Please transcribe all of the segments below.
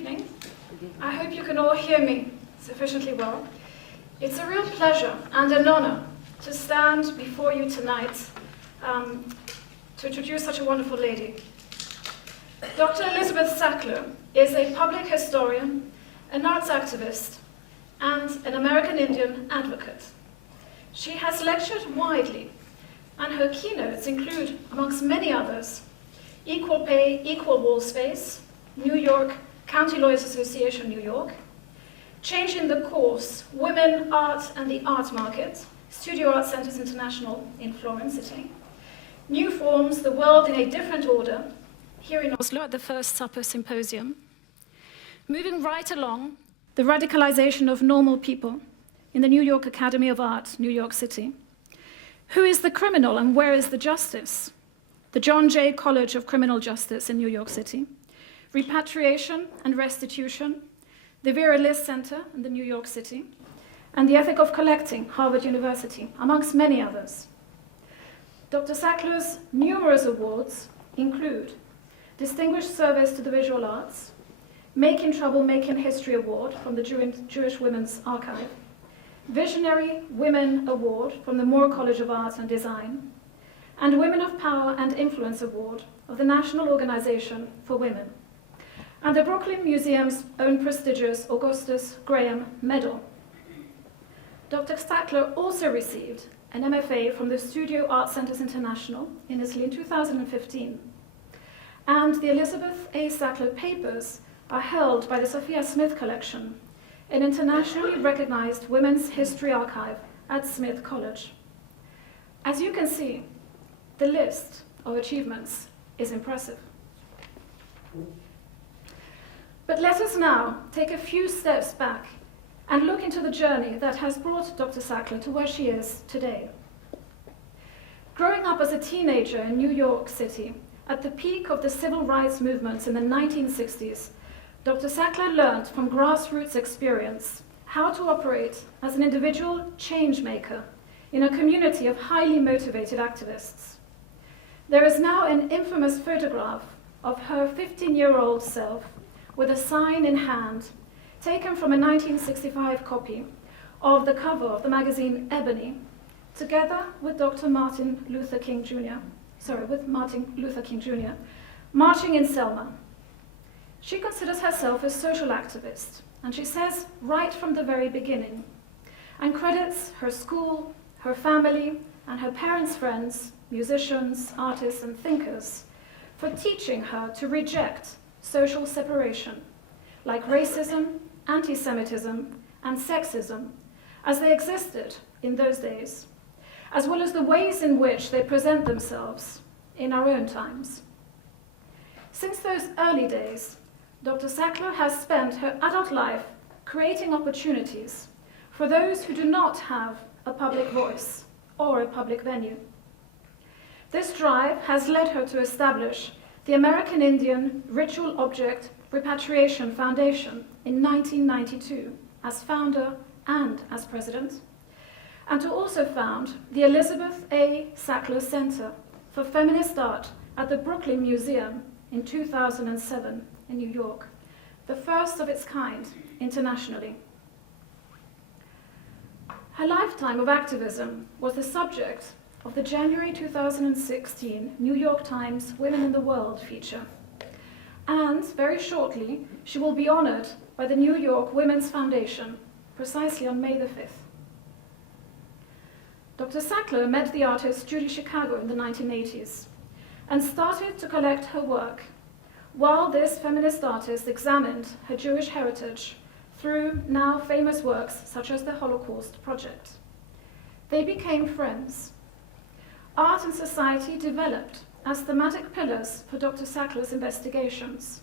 evening. I hope you can all hear me sufficiently well. It's a real pleasure and an honor to stand before you tonight to introduce such a wonderful lady. Dr. Elizabeth Sackler is a public historian, an arts activist, and an American Indian advocate. She has lectured widely, and her keynotes include, amongst many others, Equal Pay, Equal Wall Space, New York, County Lawyers Association, New York, Changing the Course, Women, Art and the Art Market, Studio Art Centers International in Florence, Italy, New Forms, The World in a Different Order, here in Oslo at the First Supper Symposium, moving right along, the radicalization of normal people in the New York Academy of Art, New York City. Who is the criminal and where is the justice? The John Jay College of Criminal Justice in New York City, Repatriation and Restitution, the Vera List Center in the New York City, and the Ethic of Collecting, Harvard University, amongst many others. Dr. Sackler's numerous awards include Distinguished Service to the Visual Arts, Making Trouble, Making History Award from the Jewish Women's Archive, Visionary Women Award from the Moore College of Art and Design, and Women of Power and Influence Award of the National Organization for Women, and the Brooklyn Museum's own prestigious Augustus Graham Medal. Dr. Sackler also received an MFA from the Studio Art Centers International in Italy in 2015, and the Elizabeth A. Sackler Papers are held by the Sophia Smith Collection, an internationally recognized women's history archive at Smith College. As you can see, the list of achievements is impressive. But let us now take a few steps back and look into the journey that has brought Dr. Sackler to where she is today. Growing up as a teenager in New York City, at the peak of the civil rights movements in the 1960s, Dr. Sackler learned from grassroots experience how to operate as an individual change maker in a community of highly motivated activists. There is now an infamous photograph of her 15-year-old self with a sign in hand, taken from a 1965 copy of the cover of the magazine Ebony, together with Martin Luther King Jr., marching in Selma. She considers herself a social activist, and she says right from the very beginning, and credits her school, her family, and her parents' friends, musicians, artists, and thinkers, for teaching her to reject social separation, like racism, anti-Semitism, and sexism, as they existed in those days, as well as the ways in which they present themselves in our own times. Since those early days, Dr. Sackler has spent her adult life creating opportunities for those who do not have a public voice or a public venue. This drive has led her to establish the American Indian Ritual Object Repatriation Foundation in 1992 as founder and as president, and to also found the Elizabeth A. Sackler Center for Feminist Art at the Brooklyn Museum in 2007 in New York, the first of its kind internationally. Her lifetime of activism was the subject of the January 2016 New York Times Women in the World feature. And very shortly, she will be honored by the New York Women's Foundation, precisely on May the 5th. Dr. Sackler met the artist Judy Chicago in the 1980s and started to collect her work while this feminist artist examined her Jewish heritage through now famous works such as the Holocaust Project. They became friends. Art and society developed as thematic pillars for Dr. Sackler's investigations,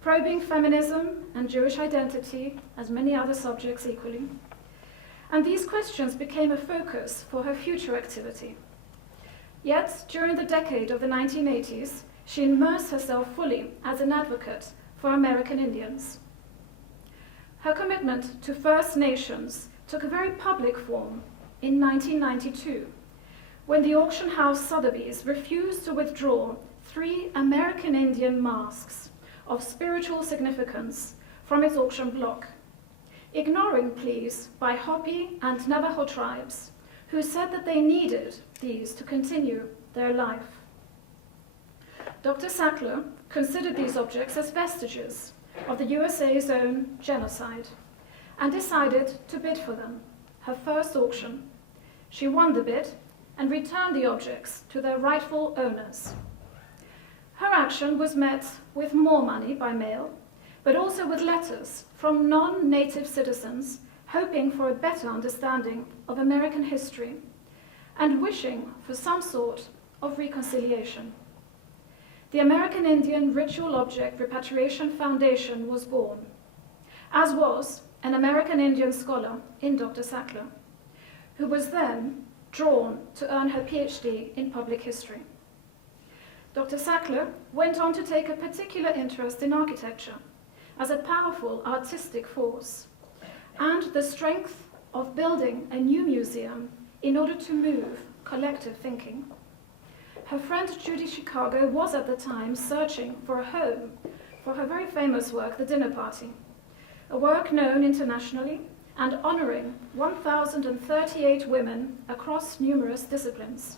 probing feminism and Jewish identity as many other subjects equally. And these questions became a focus for her future activity. Yet, during the decade of the 1980s, she immersed herself fully as an advocate for American Indians. Her commitment to First Nations took a very public form in 1992, when the auction house Sotheby's refused to withdraw 3 American Indian masks of spiritual significance from its auction block, ignoring pleas by Hopi and Navajo tribes who said that they needed these to continue their life. Dr. Sackler considered these objects as vestiges of the USA's own genocide and decided to bid for them, her first auction. She won the bid and returned the objects to their rightful owners. Her action was met with more money by mail, but also with letters from non-native citizens hoping for a better understanding of American history and wishing for some sort of reconciliation. The American Indian Ritual Object Repatriation Foundation was born, as was an American Indian scholar in Dr. Sackler, who was then drawn to earn her PhD in public history. Dr. Sackler went on to take a particular interest in architecture as a powerful artistic force and the strength of building a new museum in order to move collective thinking. Her friend Judy Chicago was at the time searching for a home for her very famous work, The Dinner Party, a work known internationally and honoring 1,038 women across numerous disciplines.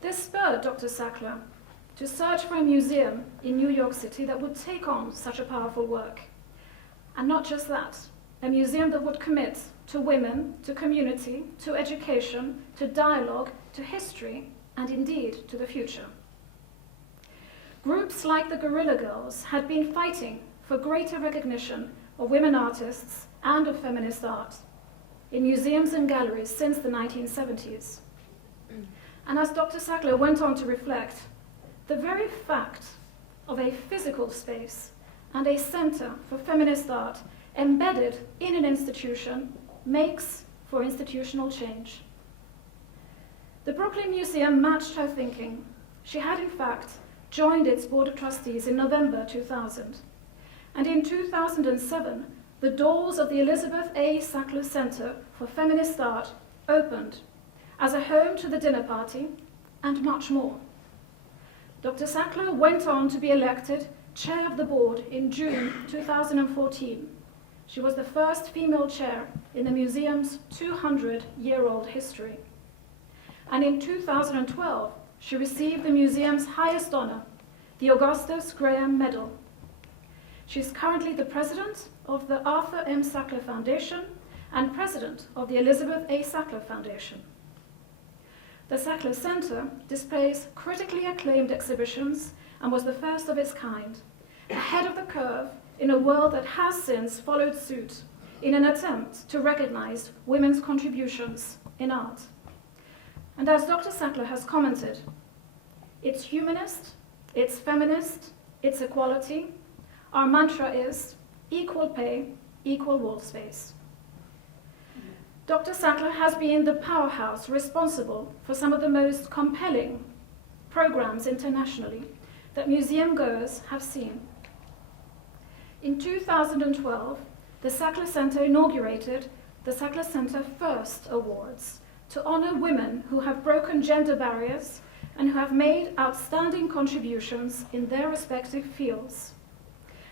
This spurred Dr. Sackler to search for a museum in New York City that would take on such a powerful work. And not just that, a museum that would commit to women, to community, to education, to dialogue, to history, and indeed to the future. Groups like the Guerrilla Girls had been fighting for greater recognition of women artists and of feminist art in museums and galleries since the 1970s. And as Dr. Sackler went on to reflect, the very fact of a physical space and a center for feminist art embedded in an institution makes for institutional change. The Brooklyn Museum matched her thinking. She had, in fact, joined its Board of Trustees in November 2000. And in 2007, the doors of the Elizabeth A. Sackler Center for Feminist Art opened as a home to the dinner party and much more. Dr. Sackler went on to be elected chair of the board in June 2014. She was the first female chair in the museum's 200-year-old history. And in 2012, she received the museum's highest honor, the Augustus Graham Medal. She's currently the president of the Arthur M. Sackler Foundation and president of the Elizabeth A. Sackler Foundation. The Sackler Center displays critically acclaimed exhibitions and was the first of its kind, ahead of the curve in a world that has since followed suit in an attempt to recognize women's contributions in art. And as Dr. Sackler has commented, it's humanist, it's feminist, it's equality. Our mantra is equal pay, equal wall space. Dr. Sackler has been the powerhouse responsible for some of the most compelling programs internationally that museum goers have seen. In 2012, the Sackler Center inaugurated the Sackler Center First Awards to honor women who have broken gender barriers and who have made outstanding contributions in their respective fields.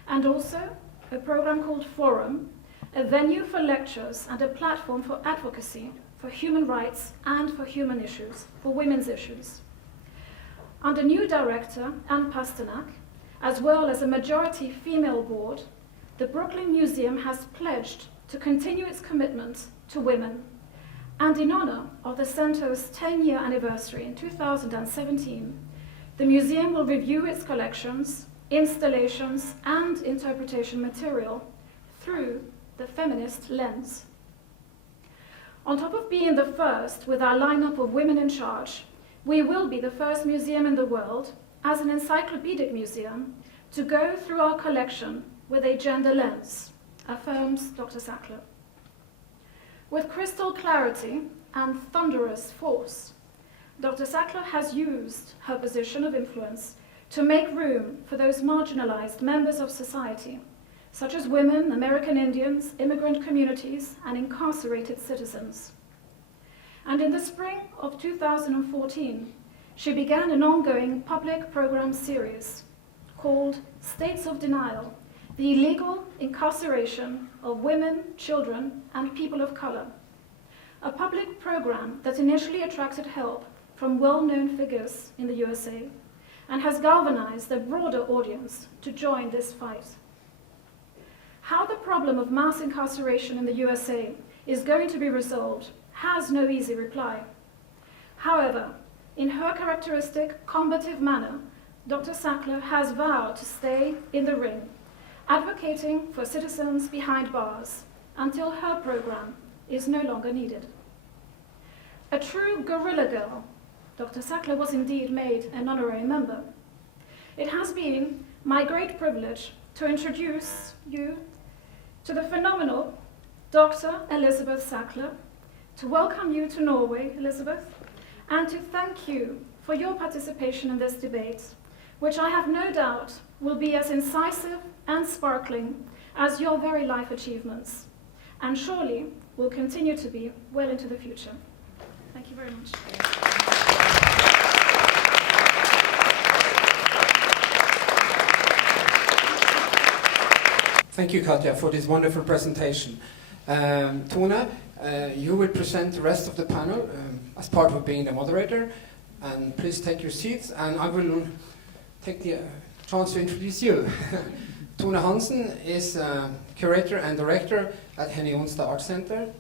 And also a program called Forum, a venue for lectures and a platform for advocacy for human rights and for human issues, for women's issues. Under new director, Anne Pasternak, as well as a majority female board, the Brooklyn Museum has pledged to continue its commitment to women. And in honor of the center's 10-year anniversary in 2017, the museum will review its collections, installations, and interpretation material through the feminist lens. On top of being the first with our lineup of women in charge, we will be the first museum in the world, as an encyclopedic museum, to go through our collection with a gender lens, affirms Dr. Sackler. With crystal clarity and thunderous force, Dr. Sackler has used her position of influence to make room for those marginalized members of society, such as women, American Indians, immigrant communities, and incarcerated citizens. And in the spring of 2014, she began an ongoing public program series called States of Denial, the illegal incarceration of women, children, and people of color. A public program that initially attracted help from well-known figures in the USA and has galvanized a broader audience to join this fight. How the problem of mass incarceration in the USA is going to be resolved has no easy reply. However, in her characteristic combative manner, Dr. Sackler has vowed to stay in the ring, advocating for citizens behind bars until her program is no longer needed. A true guerrilla girl, Dr. Sackler was indeed made an honorary member. It has been my great privilege to introduce you to the phenomenal Dr. Elizabeth Sackler, to welcome you to Norway, Elizabeth, and to thank you for your participation in this debate, which I have no doubt will be as incisive and sparkling as your very life achievements, and surely will continue to be well into the future. Thank you very much. Thank you, Katya, for this wonderful presentation. Tone, you will present the rest of the panel as part of being the moderator, and please take your seats, and I will take the chance to introduce you. Tone Hansen is curator and director at Henny Onstad Art Center.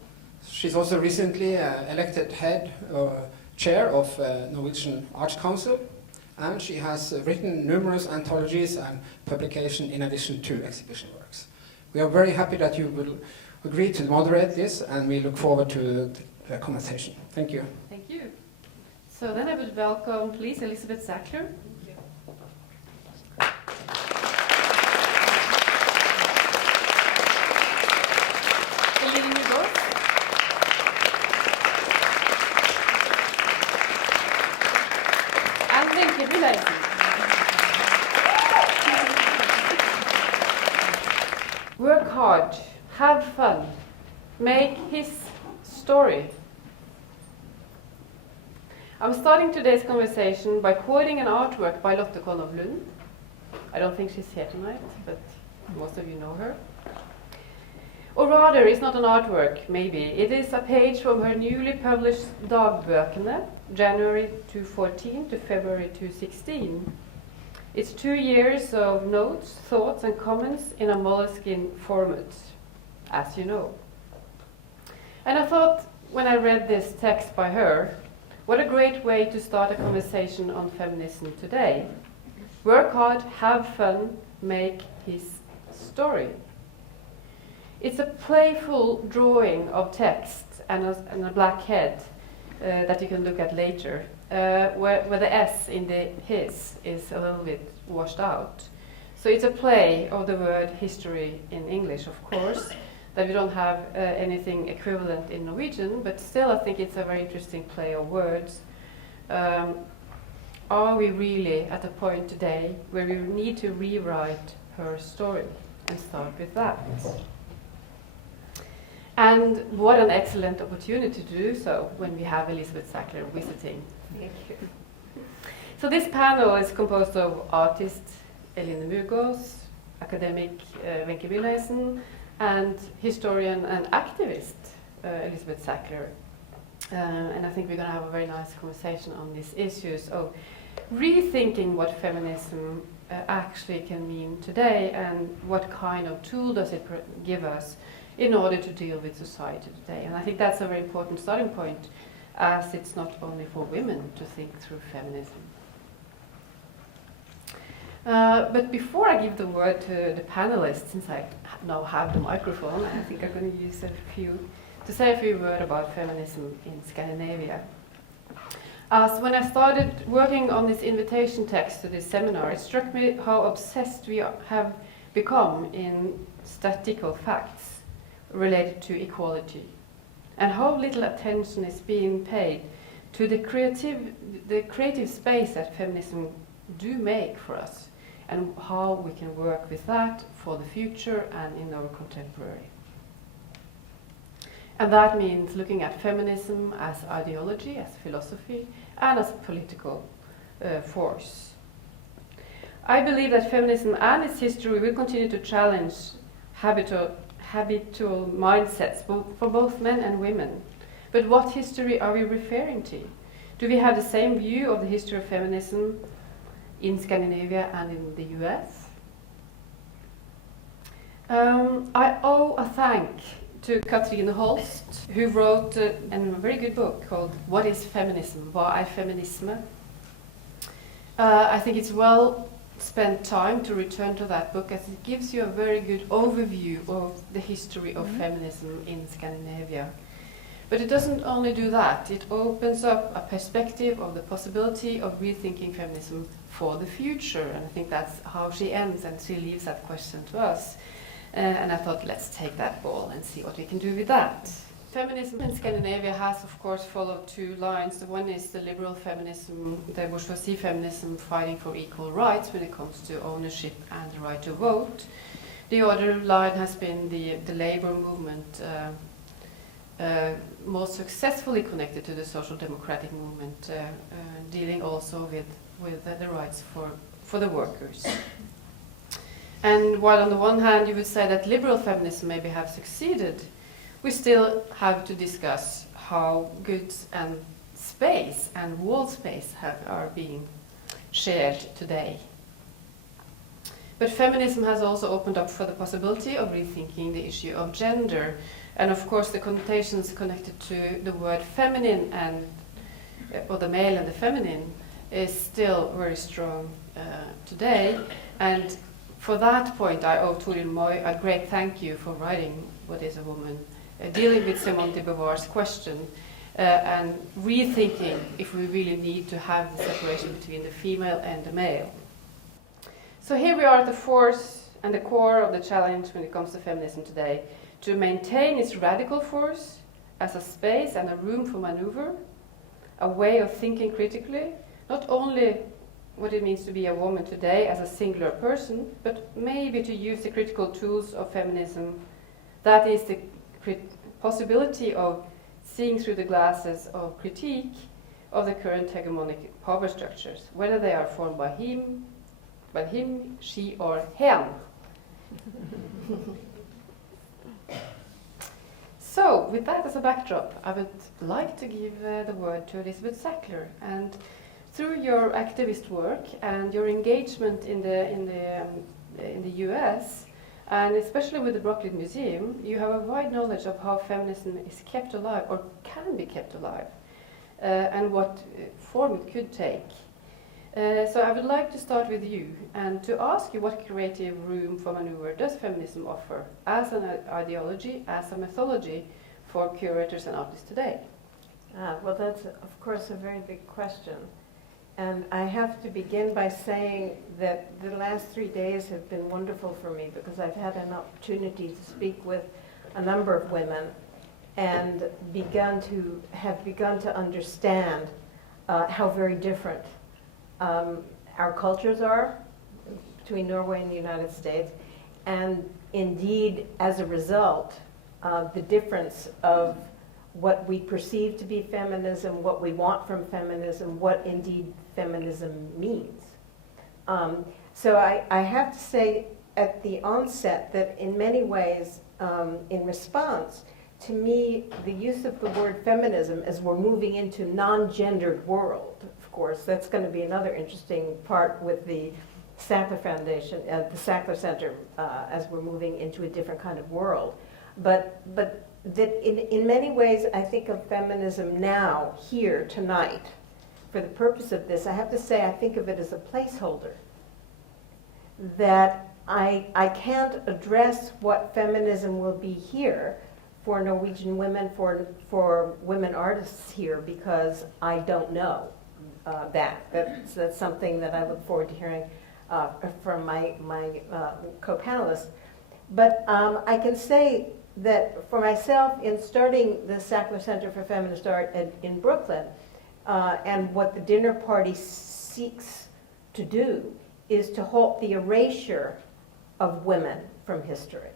She's also recently elected chair of Norwegian Arts Council, and she has written numerous anthologies and publications in addition to exhibition works. We are very happy that you will agree to moderate this, and we look forward to the conversation. Thank you. Thank you. So then I would welcome, please, Elizabeth Sackler. Eline Mugaas. And Wenche Mühleisen. Work hard, have fun, make his story. I'm starting today's conversation by quoting an artwork by Lotte Konov Lund. I don't think she's here tonight, but most of you know her. Or rather, it's not an artwork, maybe. It is a page from her newly published Dagbøkene, January 2014 to February 2016. It's 2 years of notes, thoughts, and comments in a moleskin format, as you know. And I thought, when I read this text by her, what a great way to start a conversation on feminism today. Work hard, have fun, make his story. It's a playful drawing of text and a black head that you can look at later, where the S in the his is a little bit washed out. So it's a play of the word history in English, of course, that we don't have anything equivalent in Norwegian, but still I think it's a very interesting play of words. Are we really at a point today where we need to rewrite her story and start with that? And what an excellent opportunity to do so when we have Elizabeth Sackler visiting. Thank you. So this panel is composed of artist Eline Mugaas, academic Wenche Mühleisen, and historian and activist Elizabeth Sackler. And I think we're going to have a very nice conversation on these issues of rethinking what feminism actually can mean today and what kind of tool does it give us in order to deal with society today. And I think that's a very important starting point, as it's not only for women to think through feminism. But before I give the word to the panelists, since I now have the microphone, I think I'm going to say a few words about feminism in Scandinavia. As when I started working on this invitation text to this seminar, it struck me how obsessed we have become in statistical facts related to equality, and how little attention is being paid to the creative space that feminism do make for us, and how we can work with that for the future and in our contemporary. And that means looking at feminism as ideology, as philosophy, and as a political force. I believe that feminism and its history will continue to challenge habitual mindsets for both men and women. But what history are we referring to? Do we have the same view of the history of feminism in Scandinavia and in the US? I owe a thank to Katrine Holst, who wrote a very good book called What is Feminism? Hva feminisme? I think it's well spent time to return to that book, as it gives you a very good overview of the history of feminism in Scandinavia. But it doesn't only do that, it opens up a perspective of the possibility of rethinking feminism for the future, and I think that's how she ends, and she leaves that question to us. And I thought, let's take that ball and see what we can do with that. Feminism in Scandinavia has, of course, followed two lines. The one is the liberal feminism, the bourgeoisie feminism fighting for equal rights when it comes to ownership and the right to vote. The other line has been the labor movement, most successfully connected to the social democratic movement, dealing also with the rights for the workers. And while on the one hand you would say that liberal feminism maybe have succeeded, we still have to discuss how goods and space and wall space are being shared today. But feminism has also opened up for the possibility of rethinking the issue of gender, and of course the connotations connected to the word feminine or the male and the feminine is still very strong today. And for that point, I owe Toril Moi a great thank you for writing What is a Woman, dealing with Simone de Beauvoir's question, and rethinking if we really need to have the separation between the female and the male. So here we are at the force and the core of the challenge when it comes to feminism today, to maintain its radical force as a space and a room for maneuver, a way of thinking critically, not only what it means to be a woman today as a singular person, but maybe to use the critical tools of feminism, that is the possibility of seeing through the glasses of critique of the current hegemonic power structures, whether they are formed by him, she, or hen. So, with that as a backdrop, I would like to give the word to Elisabeth Sackler. And through your activist work and your engagement in the US, and especially with the Brooklyn Museum, you have a wide knowledge of how feminism is kept alive, or can be kept alive, and what form it could take. So I would like to start with you and to ask you what creative room for maneuver does feminism offer as an ideology, as a methodology for curators and artists today? Well, that's of course a very big question. And I have to begin by saying that the last 3 days have been wonderful for me, because I've had an opportunity to speak with a number of women and begun to understand how very different our cultures are between Norway and the United States, and indeed, as a result, the difference of what we perceive to be feminism, what we want from feminism, what indeed feminism means. So I have to say at the onset that in many ways, in response, to me, the use of the word feminism as we're moving into non-gendered world, of course, that's going to be another interesting part with the Sackler Foundation, the Sackler Center, as we're moving into a different kind of world. But that in many ways, I think of feminism now, here, tonight. For the purpose of this, I have to say I think of it as a placeholder. That I can't address what feminism will be here for Norwegian women, for women artists here, because I don't know that. That's something that I look forward to hearing from my co-panelists. But I can say that for myself, in starting the Sackler Center for Feminist Art in Brooklyn, and what the dinner party seeks to do is to halt the erasure of women from history.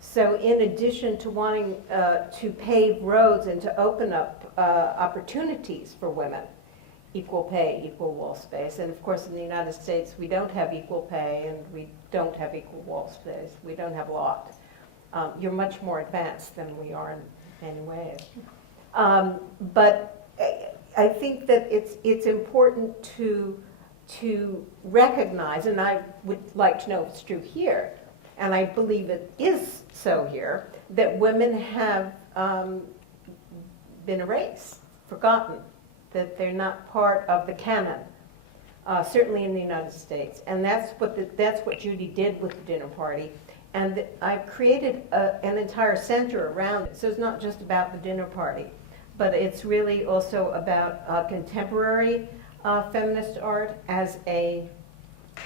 So in addition to wanting to pave roads and to open up opportunities for women equal pay, equal wall space. And of course, in the United States, we don't have equal pay and we don't have equal wall space. We don't have a lot. You're much more advanced than we are in many ways. But I think that it's important to recognize, and I would like to know if it's true here, and I believe it is so here, that women have been erased, forgotten, that they're not part of the canon, certainly in the United States. And that's what Judy did with the dinner party. And I've created an entire center around it. So it's not just about the dinner party, but it's really also about contemporary feminist art as a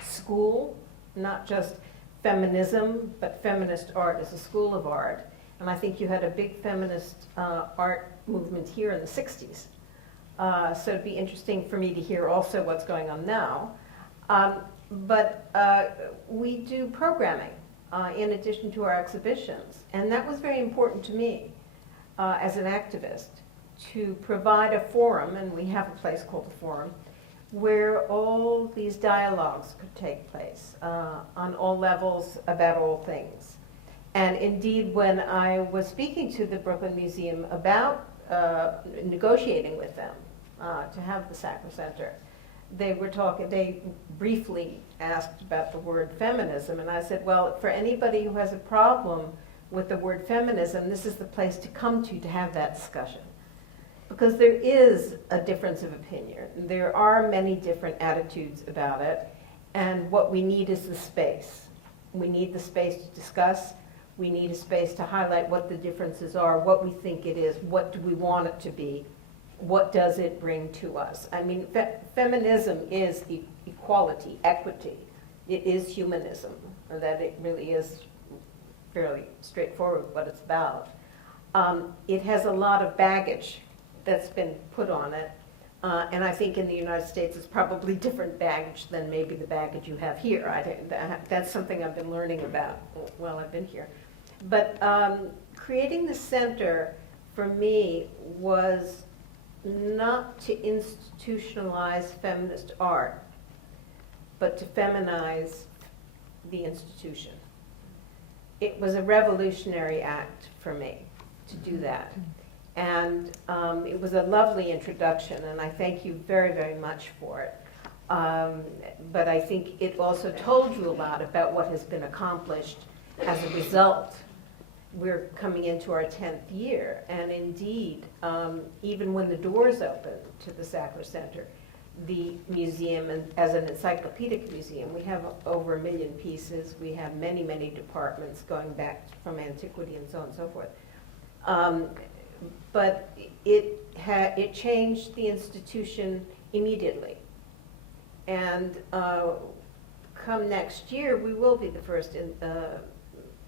school, not just feminism, but feminist art as a school of art. And I think you had a big feminist art movement here in the 60s. So it'd be interesting for me to hear also what's going on now. But we do programming in addition to our exhibitions. And that was very important to me as an activist, to provide a forum, and we have a place called the Forum, where all these dialogues could take place on all levels about all things. And indeed, when I was speaking to the Brooklyn Museum about negotiating with them to have the Sackler Center, they briefly asked about the word feminism, and I said, well, for anybody who has a problem with the word feminism, this is the place to come to have that discussion. Because there is a difference of opinion. There are many different attitudes about it, and what we need is the space. We need the space to discuss. We need a space to highlight what the differences are, what we think it is, what do we want it to be, what does it bring to us. I mean, feminism is equality, equity. It is humanism, that it really is fairly straightforward what it's about. It has a lot of baggage that's been put on it, and I think in the United States it's probably different baggage than maybe the baggage you have here. That's something I've been learning about while I've been here. But creating the center for me was not to institutionalize feminist art, but to feminize the institution. It was a revolutionary act for me to do that. And it was a lovely introduction, and I thank you very, very much for it. But I think it also told you a lot about what has been accomplished as a result. We're coming into our 10th year, and indeed, even when the doors opened to the Sackler Center, the museum, and as an encyclopedic museum, we have over 1 million pieces. We have many, many departments going back from antiquity and so on and so forth. But it changed the institution immediately. And come next year, we will be the first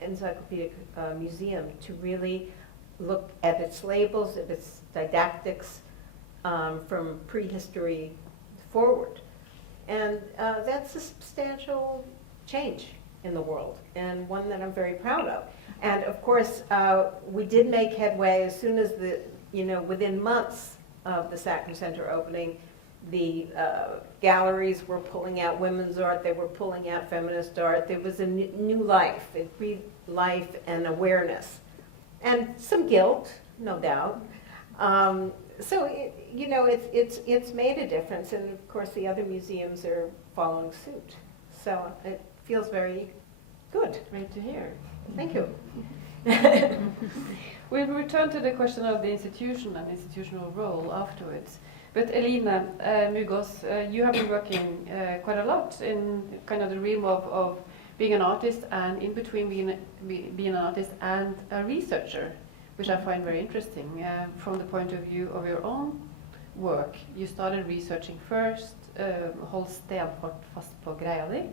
encyclopedic museum to really look at its labels, at its didactics from prehistory forward. And that's a substantial change in the world, and one that I'm very proud of. And of course, we did make headway as soon as within months of the Sackler Center opening, the galleries were pulling out women's art, they were pulling out feminist art. There was a new life, it breathed life and awareness. And some guilt, no doubt. So, it's made a difference, and of course the other museums are following suit. So it feels very good. Great to hear. Thank you. We'll return to the question of the institution and institutional role afterwards. But Eline Mugaas, you have been working quite a lot in kind of the realm of being an artist, and in between being an artist and a researcher, which I find very interesting. From the point of view of your own work, you started researching first, Hold stenhårt fast på greia di.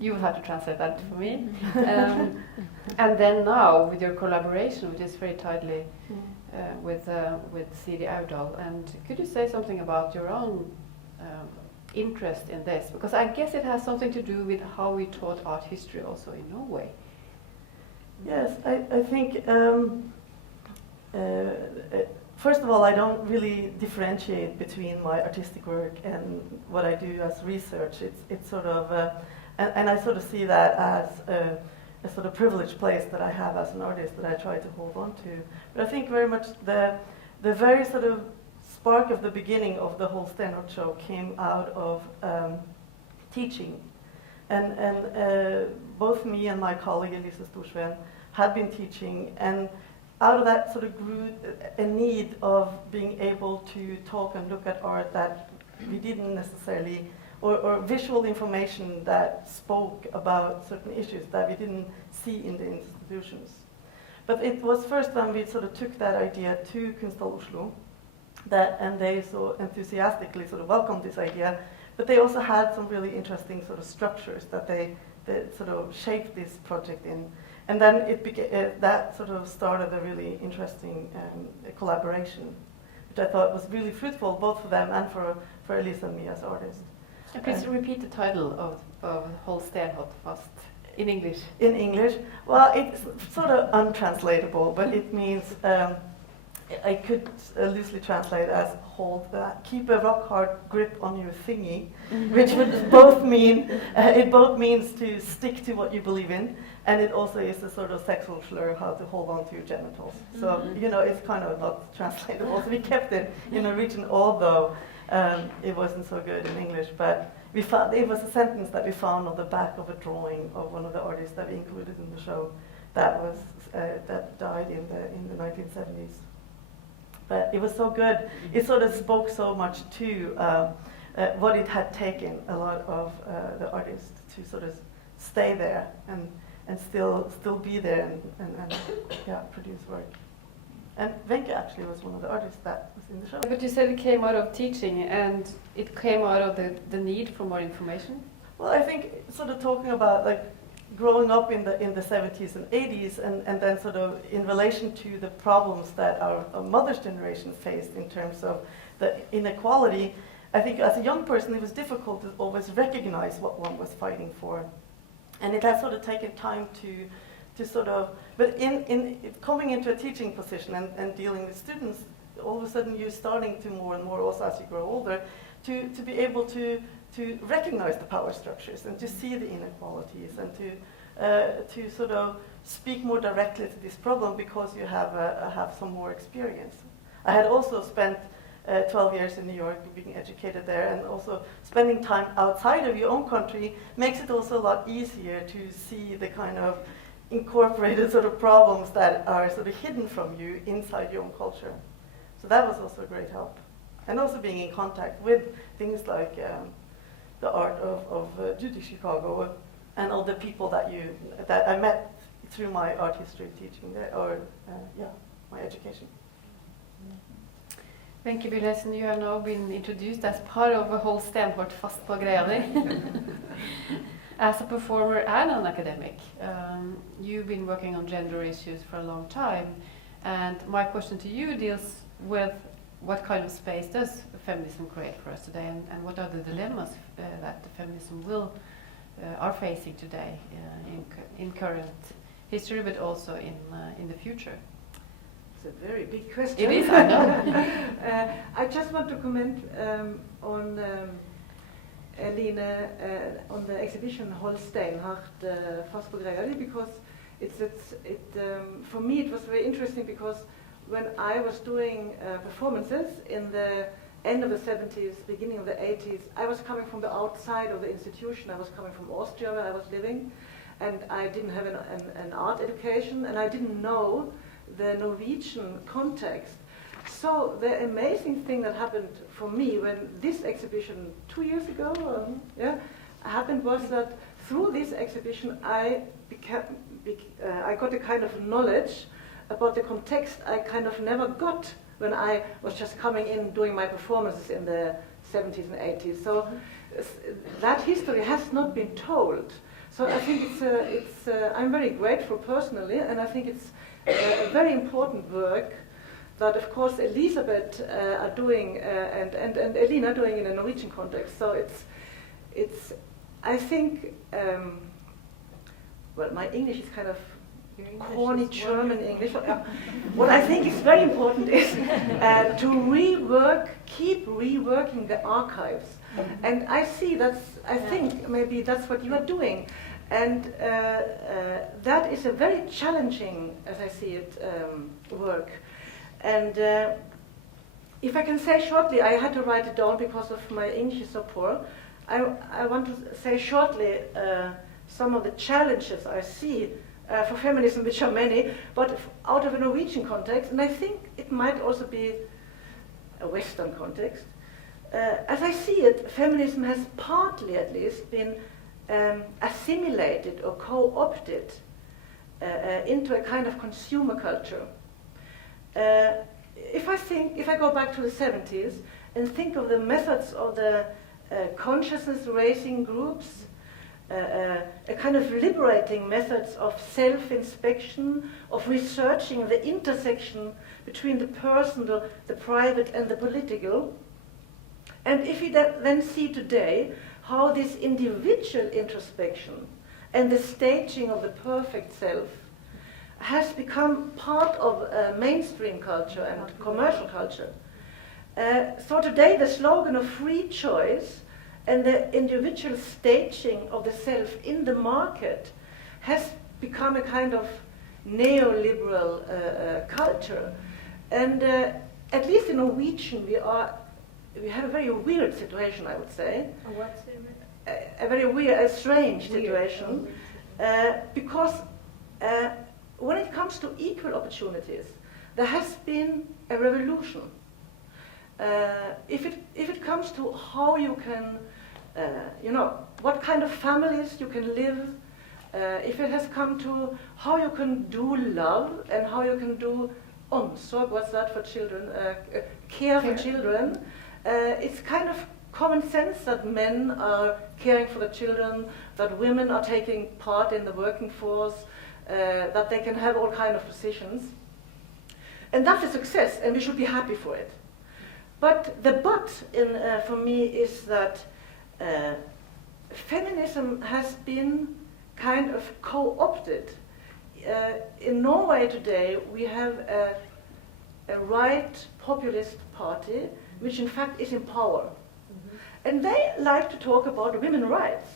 You will have to translate that for me. And then now, with your collaboration, which is very tightly with Siri Aurdal. And could you say something about your own interest in this? Because I guess it has something to do with how we taught art history also in Norway. Yes, I think first of all, I don't really differentiate between my artistic work and what I do as research. It's sort of, and I sort of see that as a sort of privileged place that I have as an artist that I try to hold on to. But I think very much the very sort of spark of the beginning of the whole Stenholt show came out of teaching. And both me and my colleague Elise Storsveen had been teaching, and out of that sort of grew a need of being able to talk and look at art that we didn't necessarily, or visual information that spoke about certain issues that we didn't see in the institutions. But it was first when we sort of took that idea to Kunsthall Oslo, and they so enthusiastically sort of welcomed this idea, but they also had some really interesting sort of structures that they sort of shaped this project in. And then that sort of started a really interesting collaboration, which I thought was really fruitful both for them and for Elise and me as artists. Please repeat the title of whole Stenholt fast in English. In English, well, it's sort of untranslatable, but it means I could loosely translate as keep a rock hard grip on your thingy, which would both mean it both means to stick to what you believe in, and it also is a sort of sexual slur, how to hold on to your genitals. So it's kind of not translatable. So we kept it in Norwegian, although it wasn't so good in English. But we found it was a sentence that we found on the back of a drawing of one of the artists that we included in the show that was that died in the 1970s. But it was so good. It sort of spoke so much to what it had taken a lot of the artists to sort of stay there and still be there and produce work. And Wencke actually was one of the artists that was in the show. But you said it came out of teaching, and it came out of the need for more information? Well, I think sort of talking about like growing up in the 70s and 80s, and then sort of in relation to the problems that our mother's generation faced in terms of the inequality, I think as a young person it was difficult to always recognize what one was fighting for. And it has sort of taken time to sort of, but in coming into a teaching position and dealing with students, all of a sudden you're starting to more and more also as you grow older, to be able to recognize the power structures and to see the inequalities and to sort of speak more directly to this problem because you have some more experience. I had also spent 12 years in New York being educated there, and also spending time outside of your own country makes it also a lot easier to see the kind of incorporated sort of problems that are sort of hidden from you inside your own culture. So that was also a great help. And also being in contact with things like the art of Judy Chicago and all the people that I met through my art history teaching there, or my education. Wenche Mühleisen, you have now been introduced as part of a whole Stenholt fast på greia di. As a performer and an academic, you've been working on gender issues for a long time, and my question to you deals with what kind of space does feminism create for us today, and what are the dilemmas that the feminism are facing today in current history, but also in the future? It's a very big question. It is, I know. I just want to comment on Eline, on the exhibition Stenholt fast på greia di, because for me it was very interesting, because when I was doing performances in the end of the 70s, beginning of the 80s, I was coming from the outside of the institution. I was coming from Austria, where I was living, and I didn't have an art education, and I didn't know the Norwegian context. So the amazing thing that happened for me when this exhibition 2 years ago happened was that through this exhibition I got a kind of knowledge about the context I kind of never got when I was just coming in doing my performances in the 70s and 80s. So that history has not been told. So I think I'm very grateful personally, and I think it's a very important work that, of course, Elisabeth are doing and Eline are doing in a Norwegian context. So it's I think, well, my English is kind of corny German English. What I think is very important is to keep reworking the archives. And I think maybe that's what you are doing. And that is a very challenging, as I see it, work. And if I can say shortly, I had to write it down because of my English is so poor. I want to say shortly some of the challenges I see for feminism, which are many, but out of a Norwegian context, and I think it might also be a Western context. As I see it, feminism has partly, at least, been assimilated or co-opted into a kind of consumer culture. If I go back to the 70s and think of the methods of the consciousness-raising groups, a kind of liberating methods of self-inspection, of researching the intersection between the personal, the private, and the political. And if we then see today how this individual introspection and the staging of the perfect self has become part of mainstream culture and commercial culture. So today the slogan of free choice and the individual staging of the self in the market has become a kind of neoliberal culture. And at least in Norwegian we have a very weird situation, I would say. A very weird, a strange situation. Because when it comes to equal opportunities, there has been a revolution. If it comes to how you can, what kind of families you can live, if it has come to how you can do love and how you can do omsorg, what's that for children, care for children, it's kind of common sense that men are caring for the children, that women are taking part in the working force, that they can have all kinds of positions. And that's a success, and we should be happy for it. But the for me is that feminism has been kind of co-opted. In Norway today, we have a right populist party, which in fact is in power. Mm-hmm. And they like to talk about women's rights.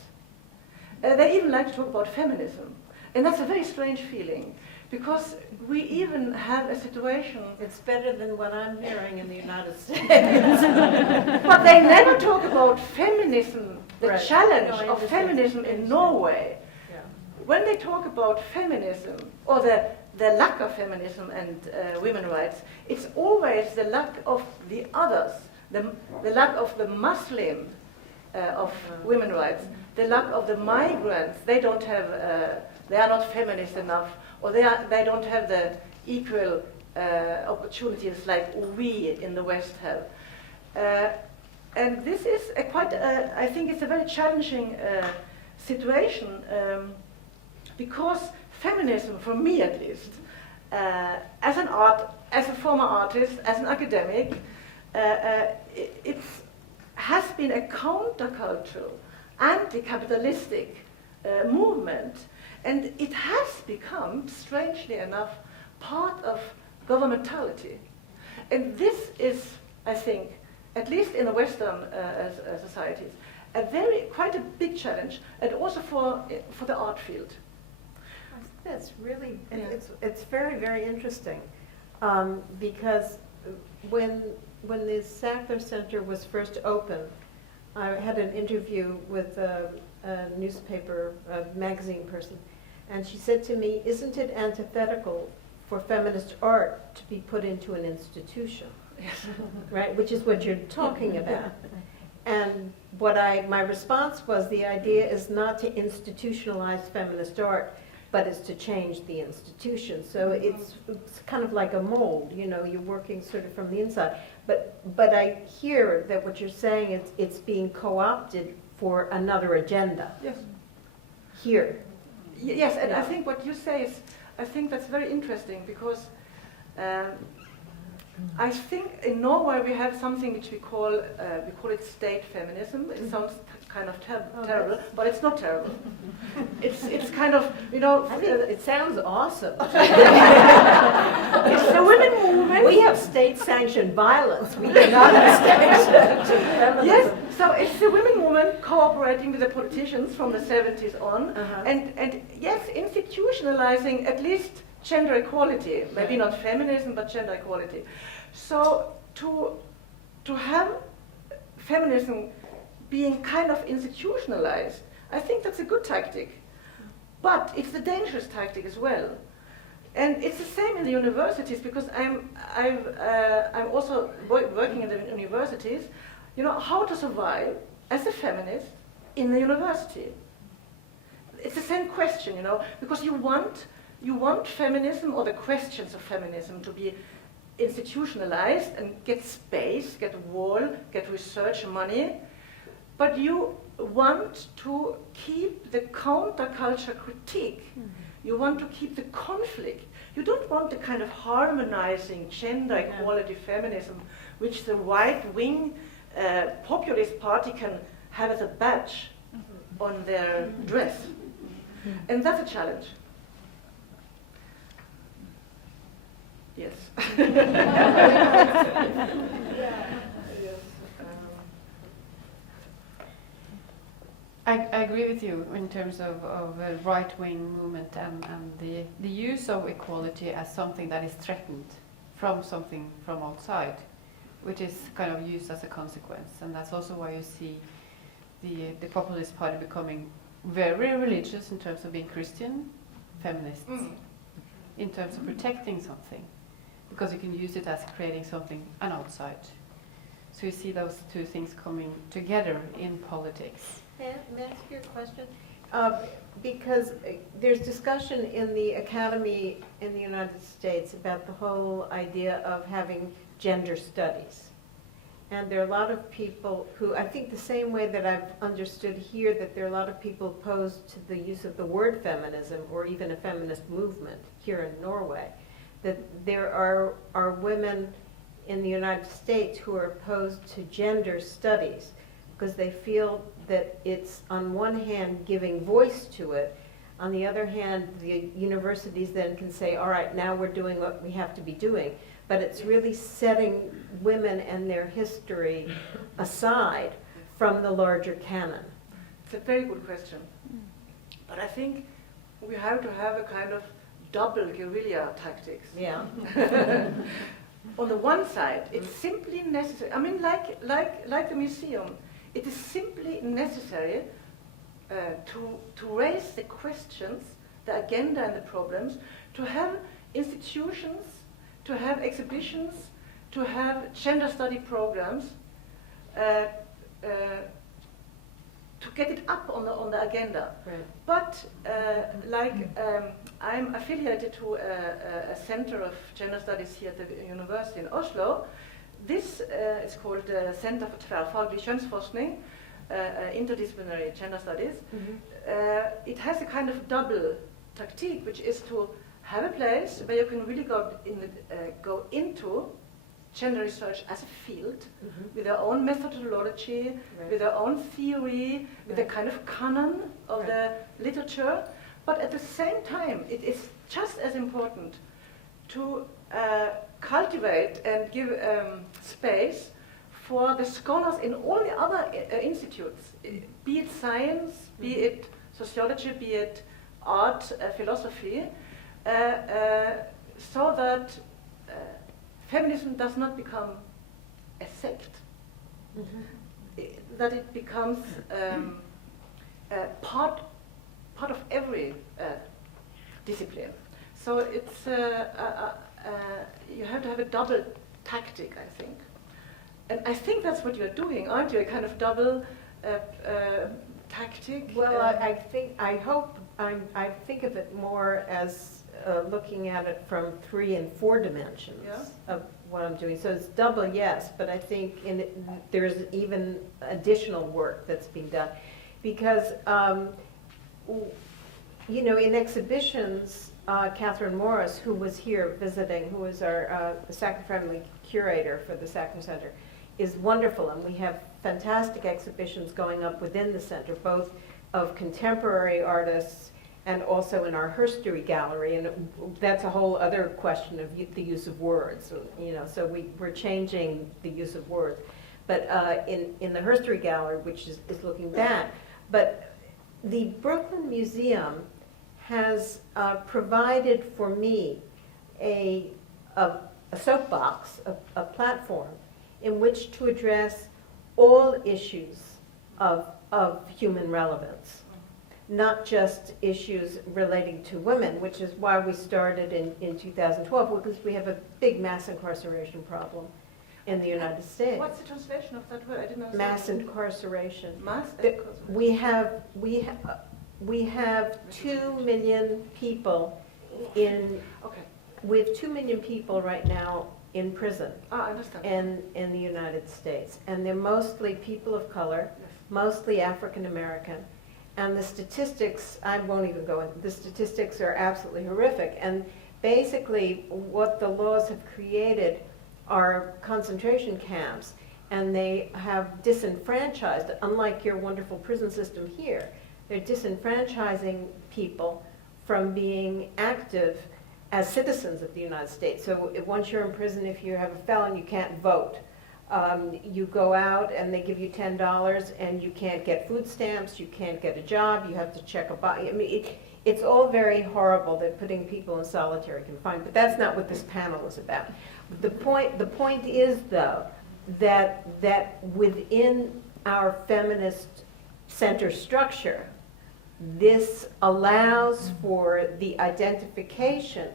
They even like to talk about feminism. And that's a very strange feeling, because we even have a situation... It's better than what I'm hearing in the United States. But they never talk about feminism, the right. challenge of feminism in Norway. Yeah. When they talk about feminism, or the lack of feminism and women's rights, it's always the lack of the others, the lack of the Muslim of women's rights, the lack of the migrants. They don't have, they are not feminist enough, or they don't have the equal opportunities like we in the West have. And this is I think it's a very challenging situation, because feminism, for me at least, as a former artist, as an academic, it has been a countercultural, anti-capitalistic movement, and it has become, strangely enough, part of governmentality. And this is, I think, at least in the Western societies, quite a big challenge, and also for the art field. That's really, it's very, very interesting, because when the Sackler Center was first opened, I had an interview with a newspaper, a magazine person, and she said to me, "Isn't it antithetical for feminist art to be put into an institution?" Yes. Right, which is what you're talking about. And my response was, the idea is not to institutionalize feminist art, but is to change the institution. So it's kind of like a mold, you're working sort of from the inside. But I hear that what you're saying, it's being co-opted for another agenda. Yes. Here. Yes, and I think what you say is, I think that's very interesting, because I think in Norway we have something which we call it state feminism. It sounds kind of terrible, but it's not terrible. It's kind of, you know. I think it sounds awesome. It's the women movement. We have state-sanctioned violence. We cannot have state-sanctioned feminism. Yes, so it's the women movement cooperating with the politicians from the 70s on, and yes, institutionalizing at least gender equality, maybe not feminism, but gender equality. So to have feminism being kind of institutionalized, I think that's a good tactic. But it's a dangerous tactic as well. And it's the same in the universities, because I'm also working in the universities, you know, how to survive as a feminist in the university. It's the same question, you know, because you want feminism, or the questions of feminism, to be institutionalized and get space, get wall, get research money, but you want to keep the counterculture critique. You want to keep the conflict. You don't want the kind of harmonizing gender equality feminism which the right-wing populist party can have as a badge on their dress. And that's a challenge. Yes. I agree with you in terms of a right-wing movement and the use of equality as something that is threatened from something from outside, which is kind of used as a consequence. And that's also why you see the populist party becoming very religious in terms of being Christian feminists, in terms of protecting something, because you can use it as creating something on outside. So you see those two things coming together in politics. May I ask you a question? Because there's discussion in the academy in the United States about the whole idea of having gender studies. And there are a lot of people who, I think the same way that I've understood here, that there are a lot of people opposed to the use of the word feminism, or even a feminist movement here in Norway, that there are women in the United States who are opposed to gender studies, because they feel that it's, on one hand, giving voice to it. On the other hand, the universities then can say, all right, now we're doing what we have to be doing. But it's really setting women and their history aside from the larger canon. It's a very good question. But I think we have to have a kind of double guerrilla tactics. Yeah. On the one side, it's simply necessary. I mean, like the museum, it is simply necessary to raise the questions, the agenda and the problems, to have institutions, to have exhibitions, to have gender study programs, to get it up on the agenda. Right. But I'm affiliated to a center of gender studies here at the university in Oslo. This is called the Center for Tverrfaglig Kjønnsforskning, interdisciplinary gender studies. It has a kind of double tactique, which is to have a place where you can really go into gender research as a field, with their own methodology, with their own theory, with a kind of canon of the literature. But at the same time, it is just as important to cultivate and give space for the scholars in all the other institutes, be it science, be it sociology, be it art, philosophy, so that feminism does not become a sect, that it becomes part of every discipline. So it's you have to have a double tactic, I think. And I think that's what you're doing, aren't you? A kind of double tactic. Well, I think of it more as looking at it from 3 and 4 dimensions of what I'm doing. So it's double, yes, but I think there's even additional work that's being done. Because, you know, in exhibitions, Catherine Morris, who was here visiting, who was our Sackler family curator for the Sackler Center, is wonderful, and we have fantastic exhibitions going up within the center, both of contemporary artists and also in our herstory gallery, and that's a whole other question of the use of words, so we're changing the use of words. But in the herstory gallery, which is looking back, but the Brooklyn Museum has provided for me a soapbox, a platform in which to address all issues of human relevance, not just issues relating to women, which is why we started in 2012, because we have a big mass incarceration problem in the United States. What's the translation of that word? I didn't understand. Mass incarceration. Mass The- incarceration. We have 2 million people in. Okay. We have 2 million people right now in prison I understand. in the United States, and they're mostly people of color, Yes. mostly African American, and the statistics, I won't even go into, the statistics are absolutely horrific, and basically what the laws have created are concentration camps, and they have disenfranchised, unlike your wonderful prison system here, they're disenfranchising people from being active as citizens of the United States. So once you're in prison, if you have a felon, you can't vote. You go out and they give you $10 and you can't get food stamps, you can't get a job, you have to check a box. I mean, it's all very horrible. They're putting people in solitary confinement, but that's not what this panel is about. The point is, though, that within our feminist center structure, this allows for the identification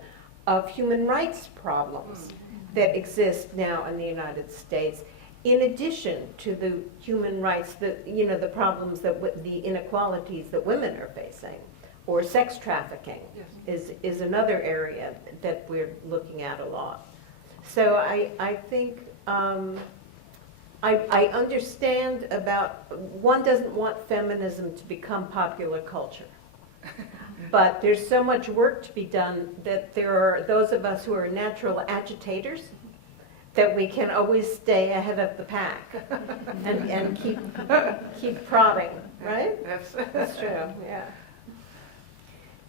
of human rights problems that exist now in the United States, in addition to the human rights, the problems the inequalities that women are facing, or sex trafficking is another area that we're looking at a lot. So I think I understand about, one doesn't want feminism to become popular culture. But there's so much work to be done that there are those of us who are natural agitators that we can always stay ahead of the pack and keep prodding, right? Yes. That's true, yeah.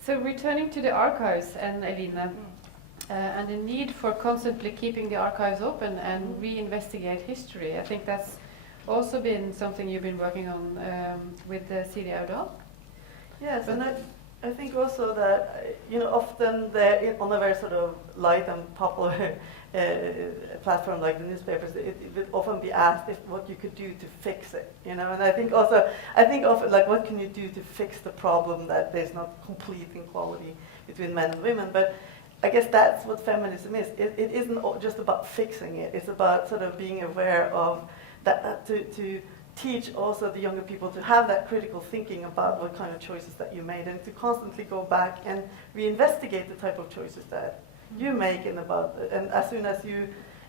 So returning to the archives and Eline, and the need for constantly keeping the archives open and reinvestigate history. I think that's also been something you've been working on with Siri Audal. Yes, and I think also that, often on a very sort of light and popular platform like the newspapers, it would often be asked what you could do to fix it, And I think often like what can you do to fix the problem that there's not complete equality between men and women, but I guess that's what feminism is. It isn't just about fixing it. It's about sort of being aware of that to teach also the younger people to have that critical thinking about what kind of choices that you made, and to constantly go back and reinvestigate the type of choices that you make, and as soon as you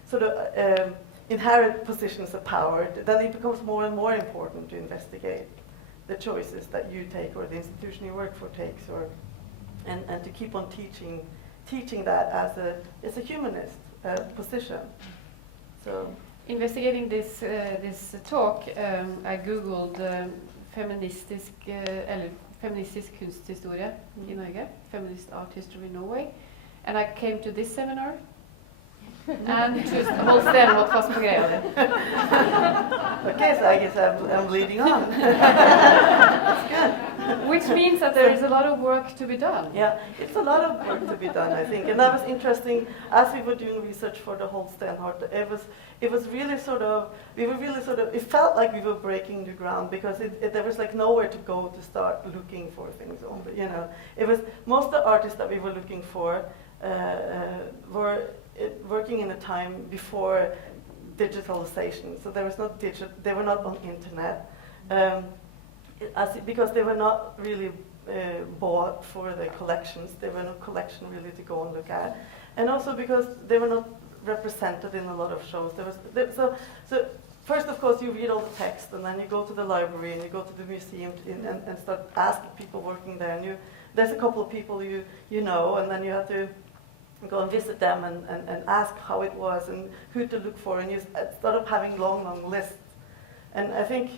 sort of inherit positions of power, then it becomes more and more important to investigate the choices that you take or the institution you work for takes, and to keep on teaching that as a humanist position. So. Investigating this talk, I googled feministisk kunsthistorie i Norge, feminist art history in Norway, and I came to this seminar. And just hold still, hold fast på greia di. Okay, so I guess I'm leading on. That's good. Which means that there is a lot of work to be done. Yeah, it's a lot of work to be done, I think. And that was interesting, as we were doing research for the Holstenhart, it was really it felt like we were breaking the ground, because there was like nowhere to go to start looking for things on. It was, most of the artists that we were looking for were working in a time before digitalization, so there was not they were not on internet, because they were not really bought for the collections. There were no collection really to go and look at, and also because they were not represented in a lot of shows. So first, of course, you read all the text, and then you go to the library and you go to the museum and start asking people working there. And there's a couple of people you know, and then you have to go and visit them and ask how it was and who to look for, and you start up having long lists And I think,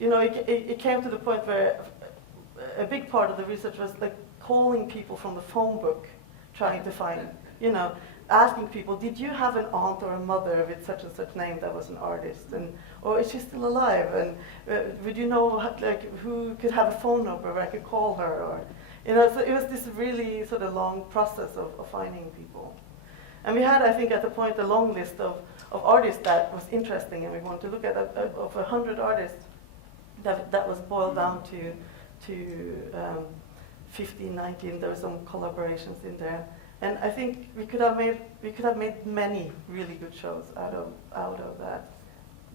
it came to the point where a big part of the research was like calling people from the phone book, trying to find, asking people, did you have an aunt or a mother with such and such name that was an artist, or is she still alive? And would you know who could have a phone number where I could call her? Or so it was this really sort of long process of finding people. And we had, I think, at the point a long list of artists that was interesting, and we wanted to look at of 100 artists that was boiled down to 15, 19. There were some collaborations in there. And I think we could have made many really good shows out of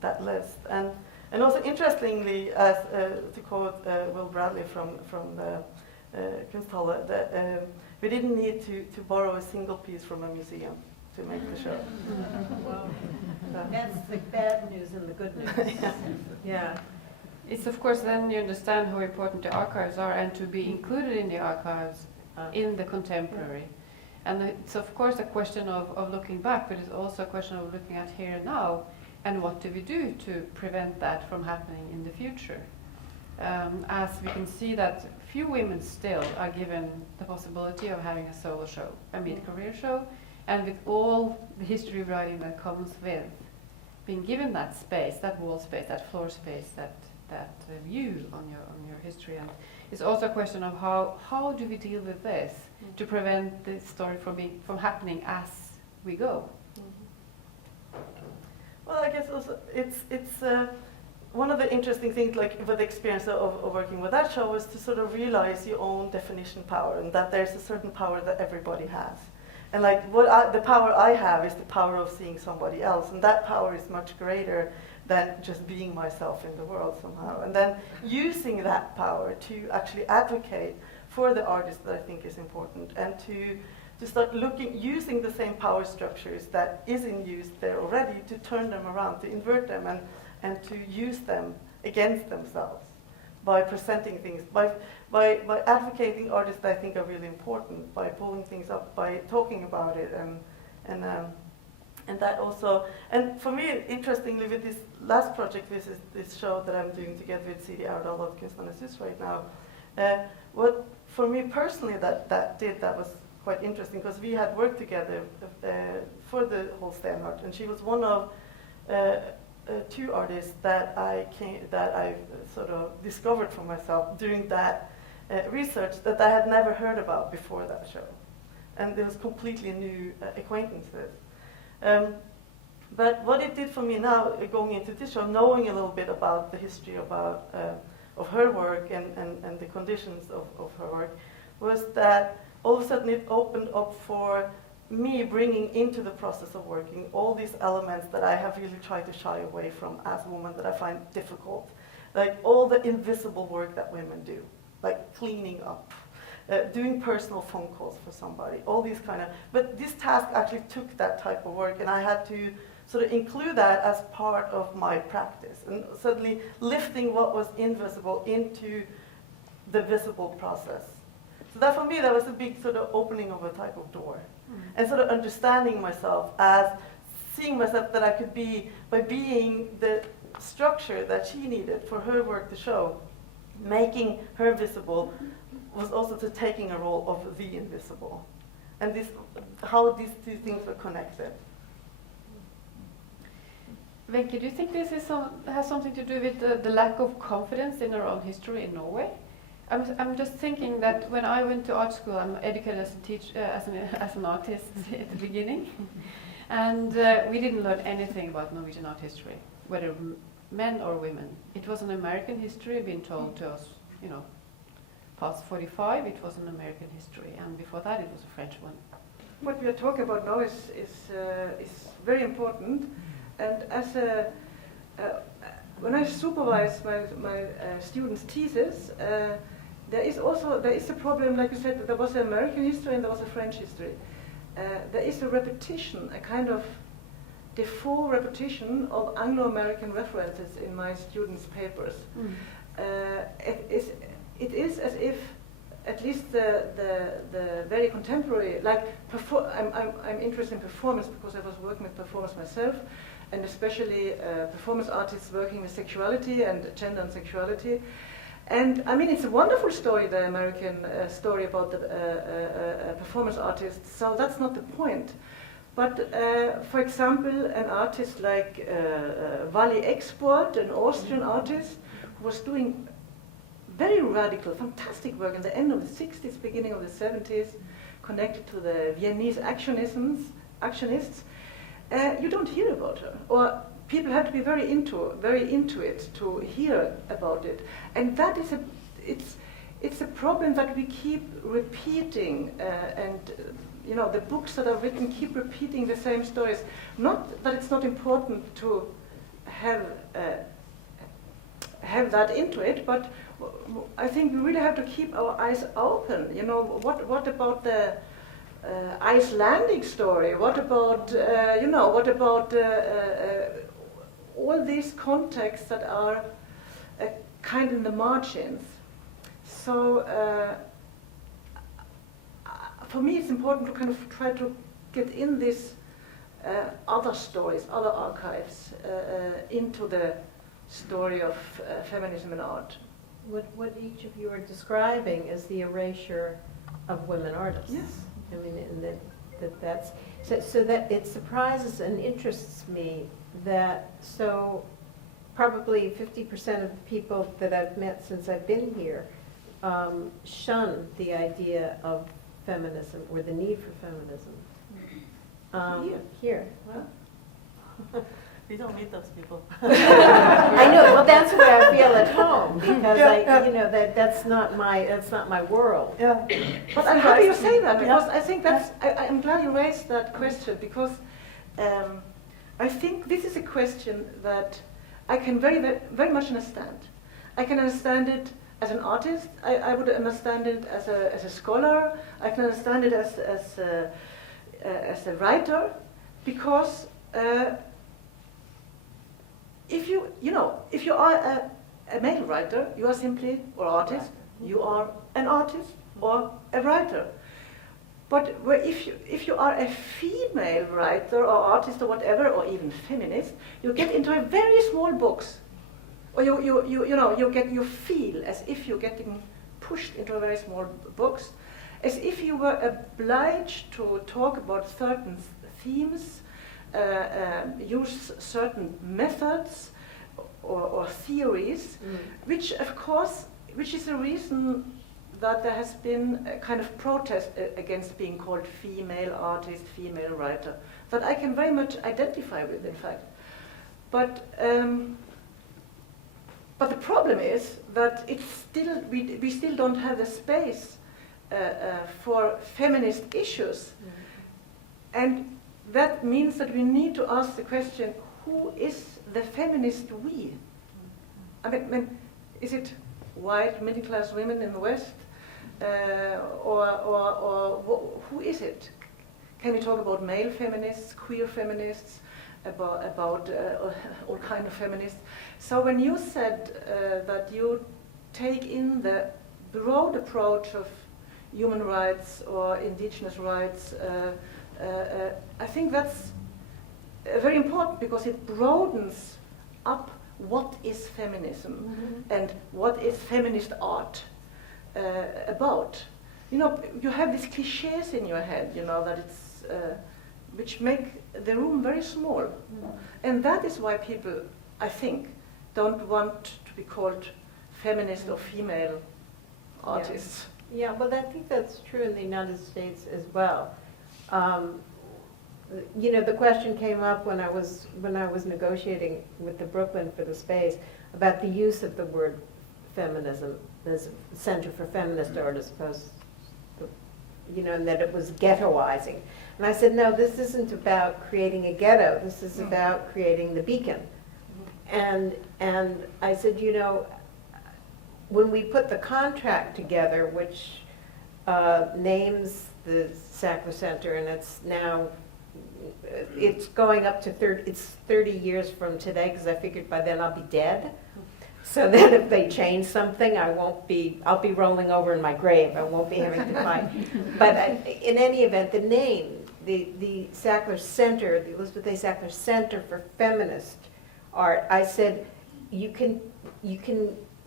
that list. And also interestingly, as to quote Will Bradley from the Kunsthalle, that we didn't need to borrow a single piece from a museum to make the show. Wow. That's the bad news and the good news. Yeah. It's of course then you understand how important the archives are, and to be included in the archives in the contemporary. And it's of course a question of looking back, but it's also a question of looking at here and now, and what do we do to prevent that from happening in the future. As we can see that few women still are given the possibility of having a solo show, a mid-career show, and with all the history writing that comes with being given that space, that wall space, that floor space, that view on your history. And it's also a question of how do we deal with this to prevent this story from happening as we go. Well, I guess also it's one of the interesting things, like with the experience of working with that show, was to sort of realize your own definition power, and that there's a certain power that everybody has. And like the power I have is the power of seeing somebody else, and that power is much greater than just being myself in the world somehow. And then using that power to actually advocate for the artist that I think is important, and to start using the same power structures that is in use there already, to turn them around, to invert them, and to use them against themselves by presenting things, by advocating artists that I think are really important, by pulling things up, by talking about it, and that also. And for me, interestingly, with this last project, this show that I'm doing together with Siri Aurdal of Kunstnernes Hus right now, what for me personally that was quite interesting, because we had worked together for the whole Stenart, and she was one of two artists that I sort of discovered for myself during that research that I had never heard about before that show, and there was completely new acquaintances. But what it did for me now, going into this show, knowing a little bit about the history of her work and the conditions of her work, was that all of a sudden it opened up for me bringing into the process of working all these elements that I have really tried to shy away from as a woman, that I find difficult. Like all the invisible work that women do, like cleaning up, doing personal phone calls for somebody, all these kind of. But this task actually took that type of work, and I had to sort of include that as part of my practice, and suddenly lifting what was invisible into the visible process. So that for me, that was a big sort of opening of a type of door. And sort of understanding myself as seeing myself that I could be, by being the structure that she needed for her work to show, making her visible was also to taking a role of the invisible. And how these two things were connected. Wenche, do you think this has something to do with the lack of confidence in our own history in Norway? I'm just thinking that when I went to art school, I'm educated as a teacher, as an artist at the beginning, and we didn't learn anything about Norwegian art history, whether men or women. It was an American history being told to us, past 45, it was an American history, and before that it was a French one. What we are talking about now is very important, and as when I supervise my students' thesis, there is a problem, like you said, that there was an American history and there was a French history. There is a repetition, a kind of default repetition of Anglo-American references in my students' papers. It is as if at least the very contemporary, like I'm interested in performance because I was working with performance myself, and especially performance artists working with sexuality and gender and sexuality. And I mean, it's a wonderful story, the American story about the performance artists, so that's not the point. But for example, an artist like Wally Export, an Austrian artist, who was doing very radical, fantastic work in the end of the 60s, beginning of the 70s, connected to the Viennese actionists. You don't hear about her, or people have to be very into it to hear about it, and that is it's a problem that we keep repeating, and you know, the books that are written keep repeating the same stories. Not that it's not important to have that into it, but I think we really have to keep our eyes open. You know, what about the Icelandic story? What about all these contexts that are kind of in the margins? So for me, it's important to kind of try to get in these other stories, other archives, into the story of feminism in art. What each of you are describing is the erasure of women artists. Yes. I mean, and that's so that it surprises and interests me that so probably 50% of the people that I've met since I've been here shun the idea of feminism or the need for feminism. Here. Well, We don't meet those people. I know. Well, that's where I feel at home because that's not my world. Yeah. But I'm happy you say that, because I think that's. I'm glad you raised that question, because I think this is a question that I can very, very, very much understand. I can understand it as an artist. I would understand it as a scholar. I can understand it as a writer, because. If you are a male writer, you are simply, or artist, you are an artist or a writer. But if you are a female writer or artist or whatever, or even feminist, you get into a very small box, or you feel as if you're getting pushed into a very small box, as if you were obliged to talk about certain themes. Use certain methods or theories, which is the reason that there has been a kind of protest against being called female artist, female writer, that I can very much identify with, in fact. But the problem is that we still don't have the space for feminist issues, and that means that we need to ask the question, who is the feminist we? I mean, is it white middle-class women in the West? Or who is it? Can we talk about male feminists, queer feminists, about all kinds of feminists? So when you said that you take in the broad approach of human rights or indigenous rights, I think that's very important, because it broadens up what is feminism and what is feminist art about. You know, you have these cliches in your head, you know, that it's which make the room very small, and that is why people, I think, don't want to be called feminist or female artists. Yeah, well, I think that's true in the United States as well. The question came up when I was negotiating with the Brooklyn for the space about the use of the word feminism as Center for Feminist Art, as opposed to, and that it was ghettoizing. And I said, no, this isn't about creating a ghetto. This is about creating the beacon. And I said, when we put the contract together, which names the Sackler Center, and it's going up to 30 years from today, because I figured by then I'll be dead. So that if they change something, I'll be rolling over in my grave. I won't be having to fight. But in any event, the name, the Sackler Center, the Elizabeth A. Sackler Center for Feminist Art, I said, you can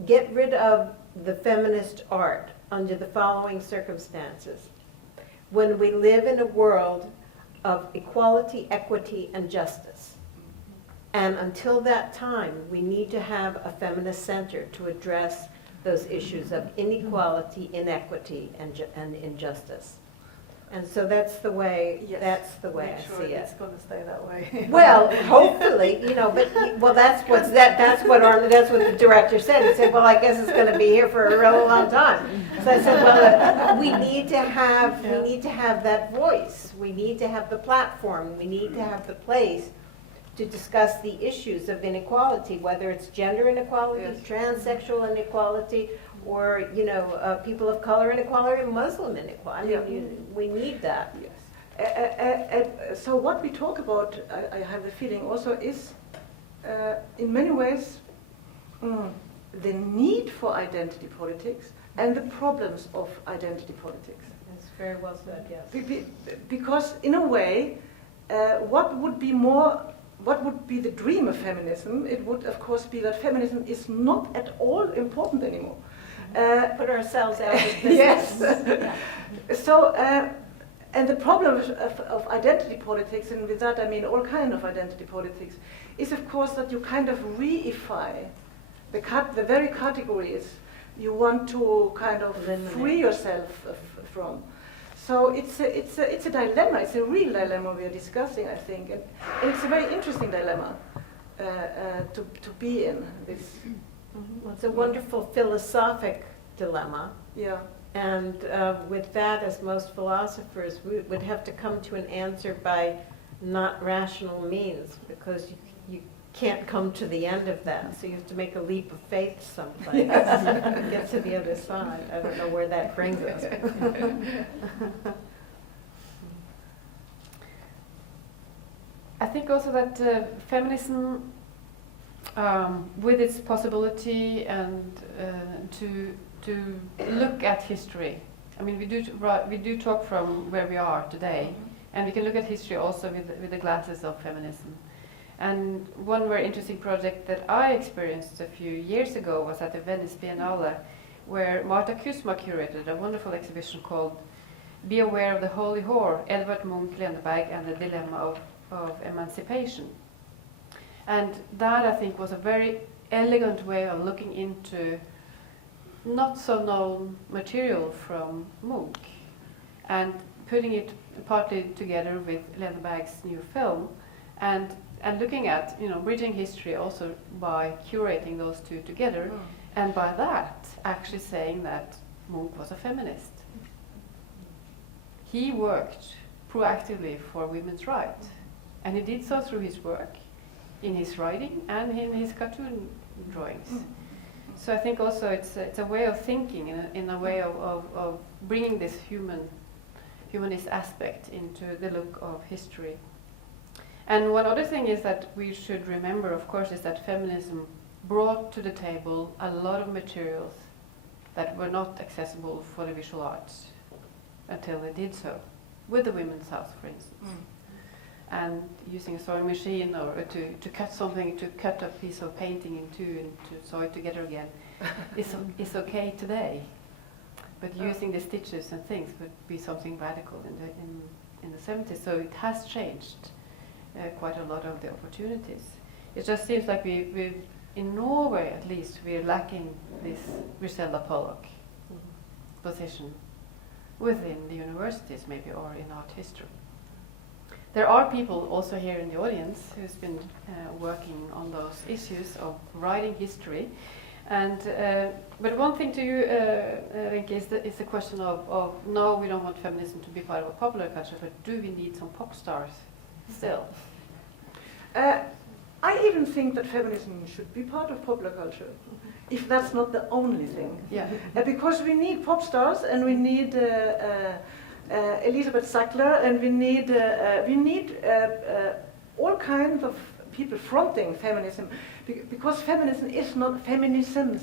get rid of the feminist art under the following circumstances. When we live in a world of equality, equity, and justice. And until that time, we need to have a feminist center to address those issues of inequality, inequity, and injustice. And so that's the way. Yes. That's the way Make I sure see it's it. going to stay that way. Well, hopefully, but that's what the director said. He said, well, I guess it's going to be here for a real long time. So I said, well, we need to have that voice. We need to have the platform. We need to have the place to discuss the issues of inequality, whether it's gender inequality, Yes. transsexual inequality, or people of color inequality, Muslim inequality. I mean, we need that. Yes. So what we talk about, I have the feeling also, is in many ways the need for identity politics and the problems of identity politics. That's very well said, yes. Because in a way, what would be the dream of feminism? It would, of course, be that feminism is not at all important anymore. Put ourselves out of business. Yes. So, and the problem of identity politics, and with that I mean all kind of identity politics, is of course that you kind of reify the very categories you want to kind of free yourself from. So it's a dilemma. It's a real dilemma we are discussing, I think, and it's a very interesting dilemma to be in. This. Well, it's a wonderful philosophic dilemma. Yeah. And with that, as most philosophers, we would have to come to an answer by not rational means, because you can't come to the end of that. So you have to make a leap of faith someplace to get to the other side. I don't know where that brings us. I think also that feminism, with its possibility and to look at history. I mean, we do talk from where we are today, and we can look at history also with the glasses of feminism. And one very interesting project that I experienced a few years ago was at the Venice Biennale, where Marta Kusma curated a wonderful exhibition called "Be Aware of the Holy Whore: Edvard Munch, Lenneberg, and the Dilemma of Emancipation." And that, I think, was a very elegant way of looking into not so known material from Munch and putting it partly together with Lenneberg's new film, and looking at, bridging history also by curating those two together, and by that actually saying that Munch was a feminist. He worked proactively for women's rights, and he did so through his work, in his writing and in his cartoon drawings. So I think also it's a way of thinking, in a way of bringing this humanist aspect into the look of history. And one other thing is that we should remember, of course, is that feminism brought to the table a lot of materials that were not accessible for the visual arts until they did so, with the Women's House, for instance. And using a sewing machine or to cut something, to cut a piece of painting in two and to sew it together again, is okay today. But using the stitches and things would be something radical in the 70s. So it has changed quite a lot of the opportunities. It just seems like we in Norway at least, we're lacking this Griselda Pollock position within the universities maybe, or in art history. There are people also here in the audience who's been working on those issues of writing history. And but one thing to you, Wenche, is the question of no, we don't want feminism to be part of a popular culture, but do we need some pop stars still? I even think that feminism should be part of popular culture, if that's not the only thing. Yeah. Because we need pop stars, and we need Elizabeth Sackler, and we need all kinds of people fronting feminism, because feminism is not feminisms,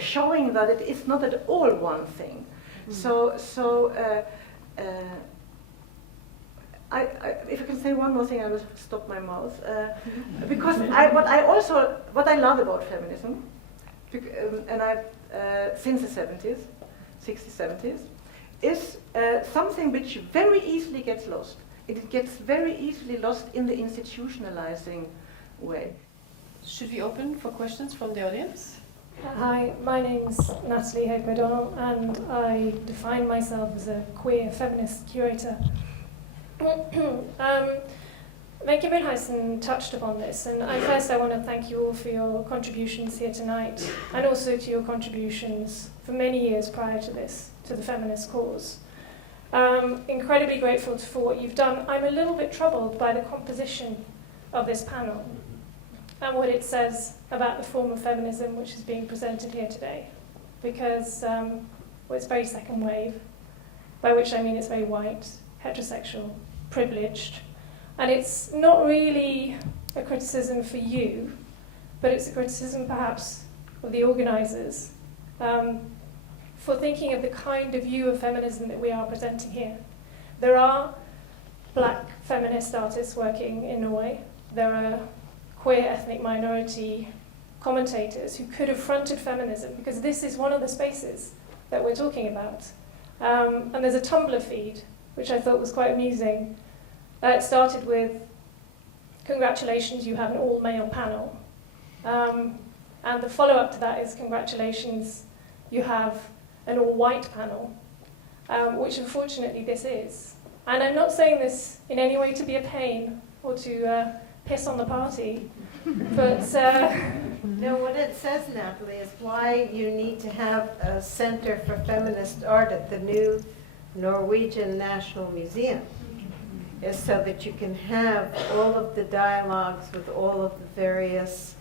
showing that it is not at all one thing. If I can say one more thing, I will stop my mouth. Because what I love about feminism, and since the 60s, 70s, is something which very easily gets lost. It gets very easily lost in the institutionalizing way. Should we open for questions from the audience? Hi, my name's Natalie Hope O'Donnell, and I define myself as a queer feminist curator. Wenche Mühleisen touched upon this, and first I want to thank you all for your contributions here tonight, and also to your contributions for many years prior to this, to the feminist cause. Incredibly grateful for what you've done. I'm a little bit troubled by the composition of this panel and what it says about the form of feminism which is being presented here today, because it's very second wave, by which I mean it's very white, heterosexual, privileged, and it's not really a criticism for you, but it's a criticism perhaps of the organisers for thinking of the kind of view of feminism that we are presenting here. There are black feminist artists working in Norway. There are queer ethnic minority commentators who could have fronted feminism, because this is one of the spaces that we're talking about. And there's a Tumblr feed, which I thought was quite amusing. It started with, congratulations, you have an all-male panel. And the follow-up to that is, congratulations, you have an all-white panel, which unfortunately this is. And I'm not saying this in any way to be a pain or to piss on the party, but... No, what it says, Natalie, is why you need to have a Center for Feminist Art at the new Norwegian National Museum, is so that you can have all of the dialogues with all of the various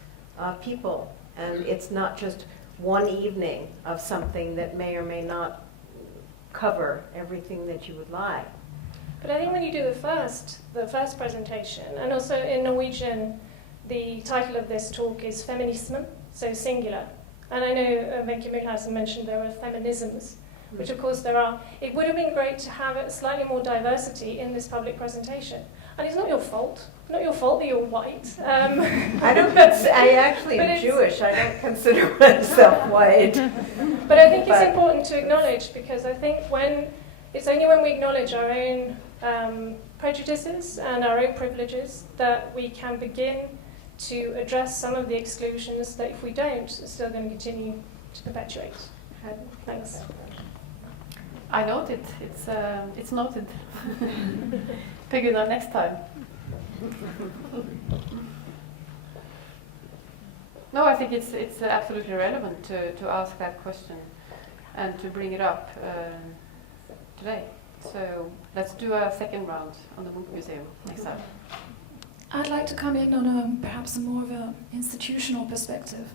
people, and it's not just one evening of something that may or may not cover everything that you would like. But I think when you do the first presentation, and also in Norwegian, the title of this talk is feminismen, so singular. And I know Wenche Mühleisen mentioned there are feminisms, which of course there are. It would have been great to have slightly more diversity in this public presentation. And it's not your fault. Not your fault that you're white. I actually am Jewish. I don't consider myself white. But I think it's important to acknowledge, because I think it's only when we acknowledge our own prejudices and our own privileges that we can begin to address some of the exclusions that, if we don't, are still going to continue to perpetuate. Thanks. I noted. It's noted. Figure that next time. No, I think it's absolutely relevant to ask that question and to bring it up today. So let's do a second round on the Munch Museum next time. I'd like to come in on perhaps more of an institutional perspective,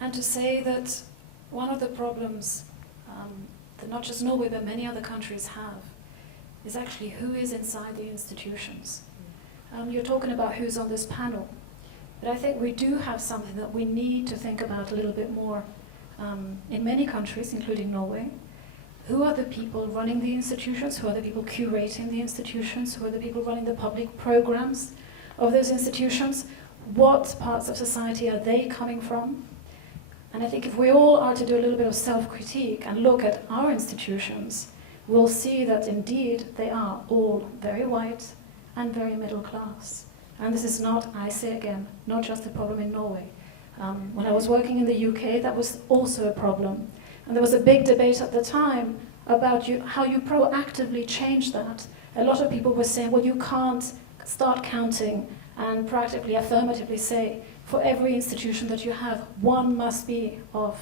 and to say that one of the problems that not just Norway but many other countries have is actually who is inside the institutions. You're talking about who's on this panel, but I think we do have something that we need to think about a little bit more in many countries, including Norway. Who are the people running the institutions? Who are the people curating the institutions? Who are the people running the public programs of those institutions? What parts of society are they coming from? And I think if we all are to do a little bit of self-critique and look at our institutions, we'll see that indeed they are all very white and very middle class. And this is not, I say again, not just a problem in Norway. When I was working in the UK, that was also a problem. And there was a big debate at the time about how you proactively change that. A lot of people were saying, well, you can't start counting and practically, affirmatively say, for every institution that you have, one must be of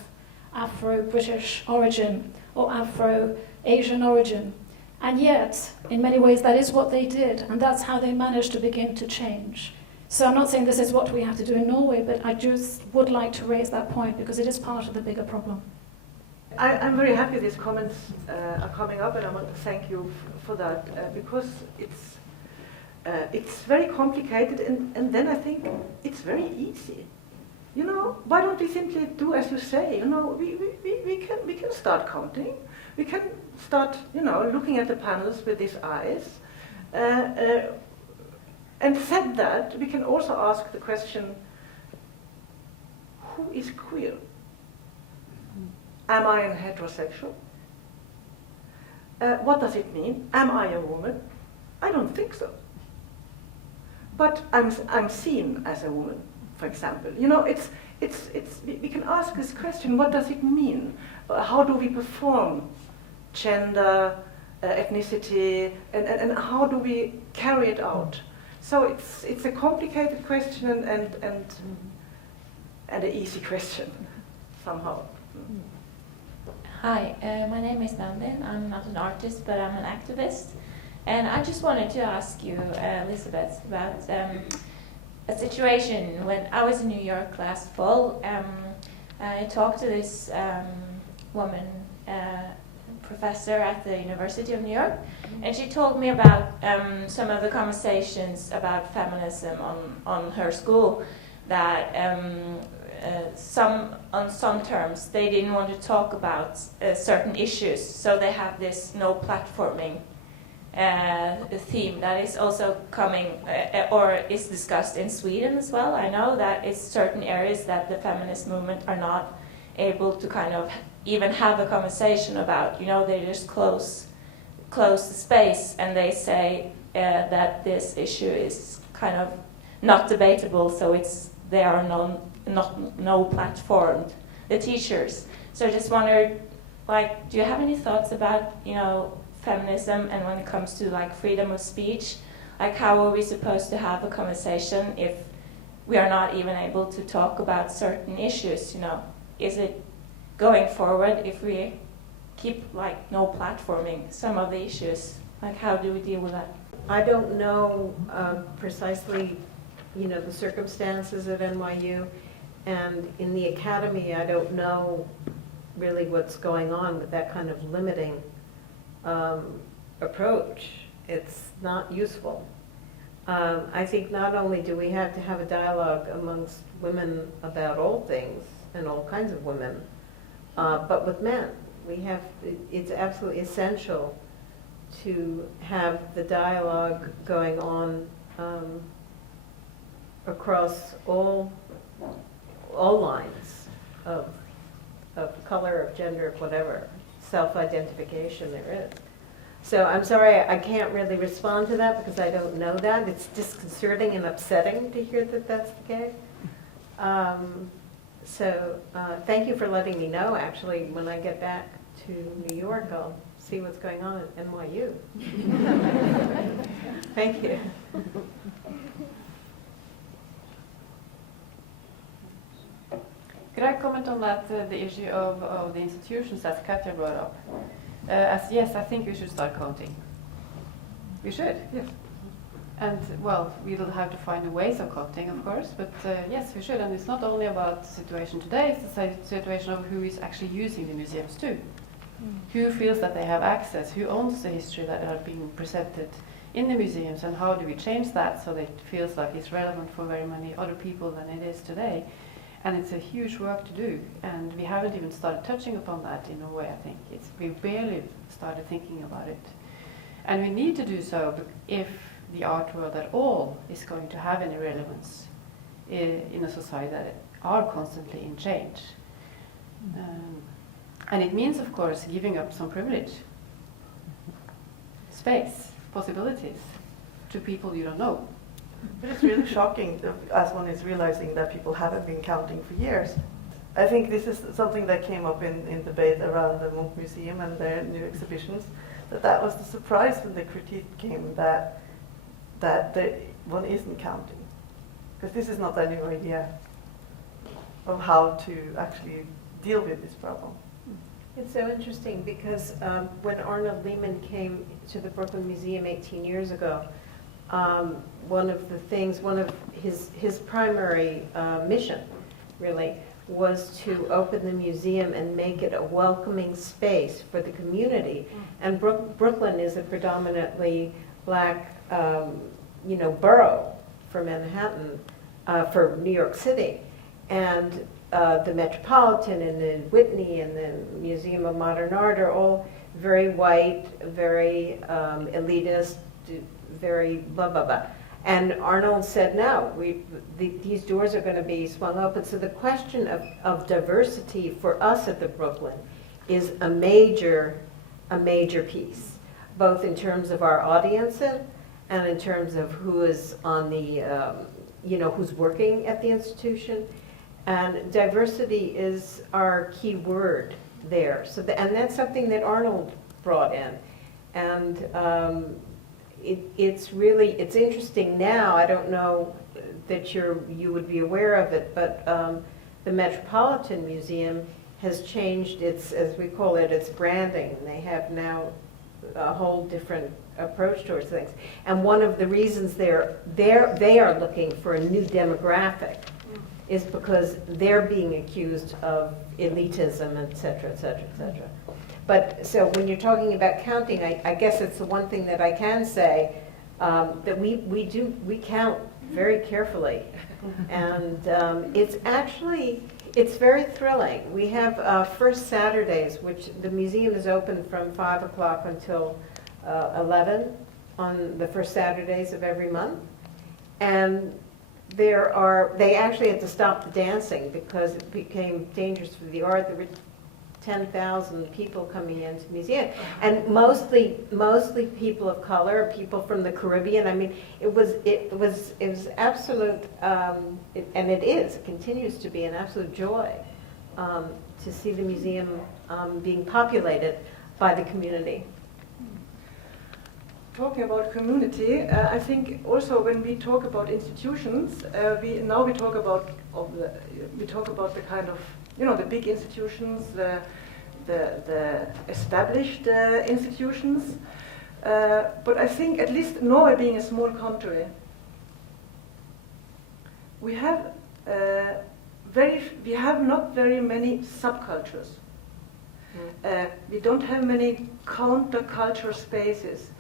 Afro-British origin or Afro-Asian origin. And yet, in many ways, that is what they did, and that's how they managed to begin to change. So I'm not saying this is what we have to do in Norway, but I just would like to raise that point because it is part of the bigger problem. I'm very happy these comments are coming up, and I want to thank you for that, because it's it's very complicated, and then I think it's very easy. You know, why don't we simply do as you say? You know, we can start counting. We can start, you know, looking at the panels with these eyes. And said that, we can also ask the question, who is queer? Am I a heterosexual? What does it mean? Am I a woman? I don't think so. But I'm seen as a woman, for example. You know, we can ask this question, what does it mean? How do we perform gender, ethnicity, and how do we carry it out? So it's a complicated question and an easy question, somehow. Hi, my name is Nandin. I'm not an artist, but I'm an activist. And I just wanted to ask you, Elizabeth, about a situation when I was in New York last fall. I talked to this woman, professor at the University of New York, and she told me about some of the conversations about feminism on her school, that on some terms they didn't want to talk about certain issues, so they have this no platforming theme that is also coming or is discussed in Sweden as well. I know that it's certain areas that the feminist movement are not able to kind of even have a conversation about. You know, they just close the space and they say that this issue is kind of not debatable, so they are no platformed, the teachers. So I just wondered, like, do you have any thoughts about, you know, feminism, and when it comes to like freedom of speech, like how are we supposed to have a conversation if we are not even able to talk about certain issues? You know, is it going forward if we keep like no platforming some of the issues? Like, how do we deal with that? I don't know precisely, you know, the circumstances at NYU, and in the academy I don't know really what's going on with that kind of limiting approach. It's not useful. I think not only do we have to have a dialogue amongst women about all things and all kinds of women, but with men. It's absolutely essential to have the dialogue going on across all lines of color, of gender, of whatever self-identification there is. So I'm sorry, I can't really respond to that because I don't know that. It's disconcerting and upsetting to hear that that's the case. So thank you for letting me know. Actually, when I get back to New York, I'll see what's going on at NYU. Thank you. Could I comment on that, the issue of the institutions that Katya brought up? Yes, I think we should start counting. We should. Yes. And, well, we'll have to find the ways of counting, of course, but yes, we should. And it's not only about the situation today, it's the situation of who is actually using the museums too. Who feels that they have access? Who owns the history that are being presented in the museums, and how do we change that so that it feels like it's relevant for very many other people than it is today? And it's a huge work to do, and we haven't even started touching upon that in a way, I think. We barely started thinking about it. And we need to do so if the art world at all is going to have any relevance in a society that are constantly in change. And it means, of course, giving up some privilege, space, possibilities to people you don't know. But it's really shocking as one is realizing that people haven't been counting for years. I think this is something that came up in debate around the Munch Museum and their new exhibitions, that was the surprise when the critique came that one isn't counting. Because this is not a new idea of how to actually deal with this problem. It's so interesting because when Arnold Lehman came to the Brooklyn Museum 18 years ago, one of his primary mission, really, was to open the museum and make it a welcoming space for the community. And Brooklyn is a predominantly black borough for Manhattan, for New York City, and the Metropolitan and then Whitney and then Museum of Modern Art are all very white, very elitist, very blah, blah, blah. And Arnold said, no, these doors are going to be swung open. So the question of diversity for us at the Brooklyn is a major piece, both in terms of our audience and in terms of who is on the, who's working at the institution. And diversity is our key word there. So, and that's something that Arnold brought in. And it's interesting now. I don't know that you would be aware of it, but the Metropolitan Museum has changed its, as we call it, its branding. And they have now a whole different approach towards things. And one of the reasons they are looking for a new demographic is because they're being accused of elitism, et cetera, et cetera, et cetera. But so when you're talking about counting, I guess it's the one thing that I can say, that we count very carefully. And it's very thrilling. We have first Saturdays, which the museum is open from 5 o'clock until 11 on the first Saturdays of every month. And they actually had to stop the dancing because it became dangerous for the art. There were 10,000 people coming into the museum, and mostly people of color, people from the Caribbean. I mean, it was absolute, and it continues to be an absolute joy to see the museum being populated by the community. Talking about community, I think also when we talk about institutions, we talk about the kind of the big institutions, the established institutions. But I think at least Norway being a small country, we have not very many subcultures. We don't have many counterculture spaces,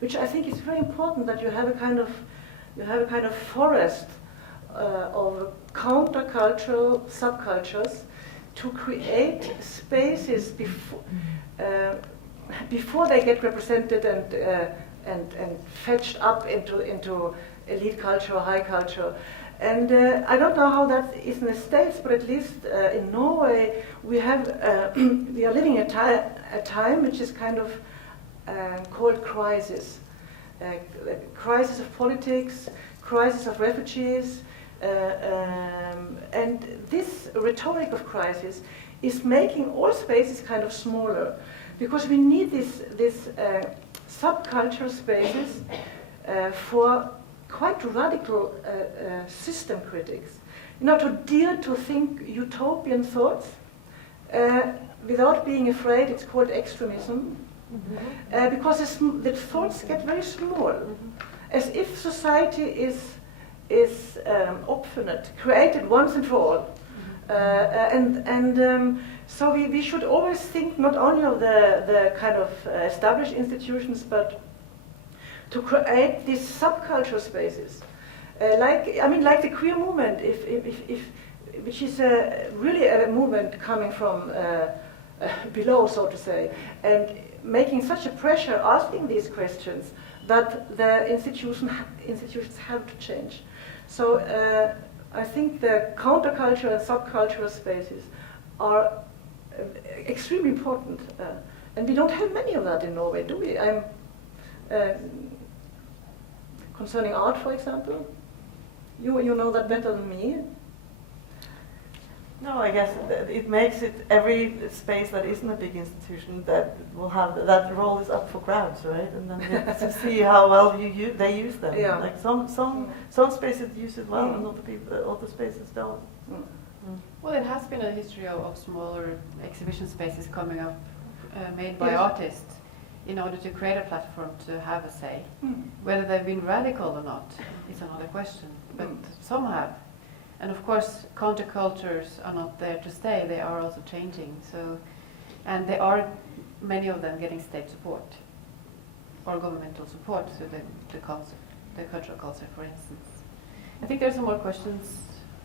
which I think is very important, that you have a kind of forest of countercultural subcultures to create spaces before they get represented and fetched up into elite culture or high culture. And I don't know how that is in the States, but at least in Norway we are living a time which is kind of called crisis. Crisis of politics, crisis of refugees, and this rhetoric of crisis is making all spaces kind of smaller, because we need this subcultural spaces for quite radical system critics, to dare to think utopian thoughts without being afraid. It's called extremism. Because the thoughts get very small, as if society is obfinite, created once and for all, so we should always think not only of the kind of established institutions, but to create these subcultural spaces, like the queer movement, which is really a movement coming from below, so to say, and making such a pressure, asking these questions, that the institutions have to change. So I think the countercultural and subcultural spaces are extremely important, and we don't have many of that in Norway, do we? Concerning art, for example, you know that better than me. No, I guess it makes it every space that isn't a big institution that will have that role is up for grabs, right? And then you have to see how well they use them. Yeah. Like some spaces use it well, and other spaces don't. Well, it has been a history of smaller exhibition spaces coming up, made by artists, in order to create a platform to have a say. Whether they've been radical or not is another question, but some have. And of course, countercultures are not there to stay, they are also changing. So, and there are many of them getting state support or governmental support through the council. the cultural culture, for instance. I think there's some more questions.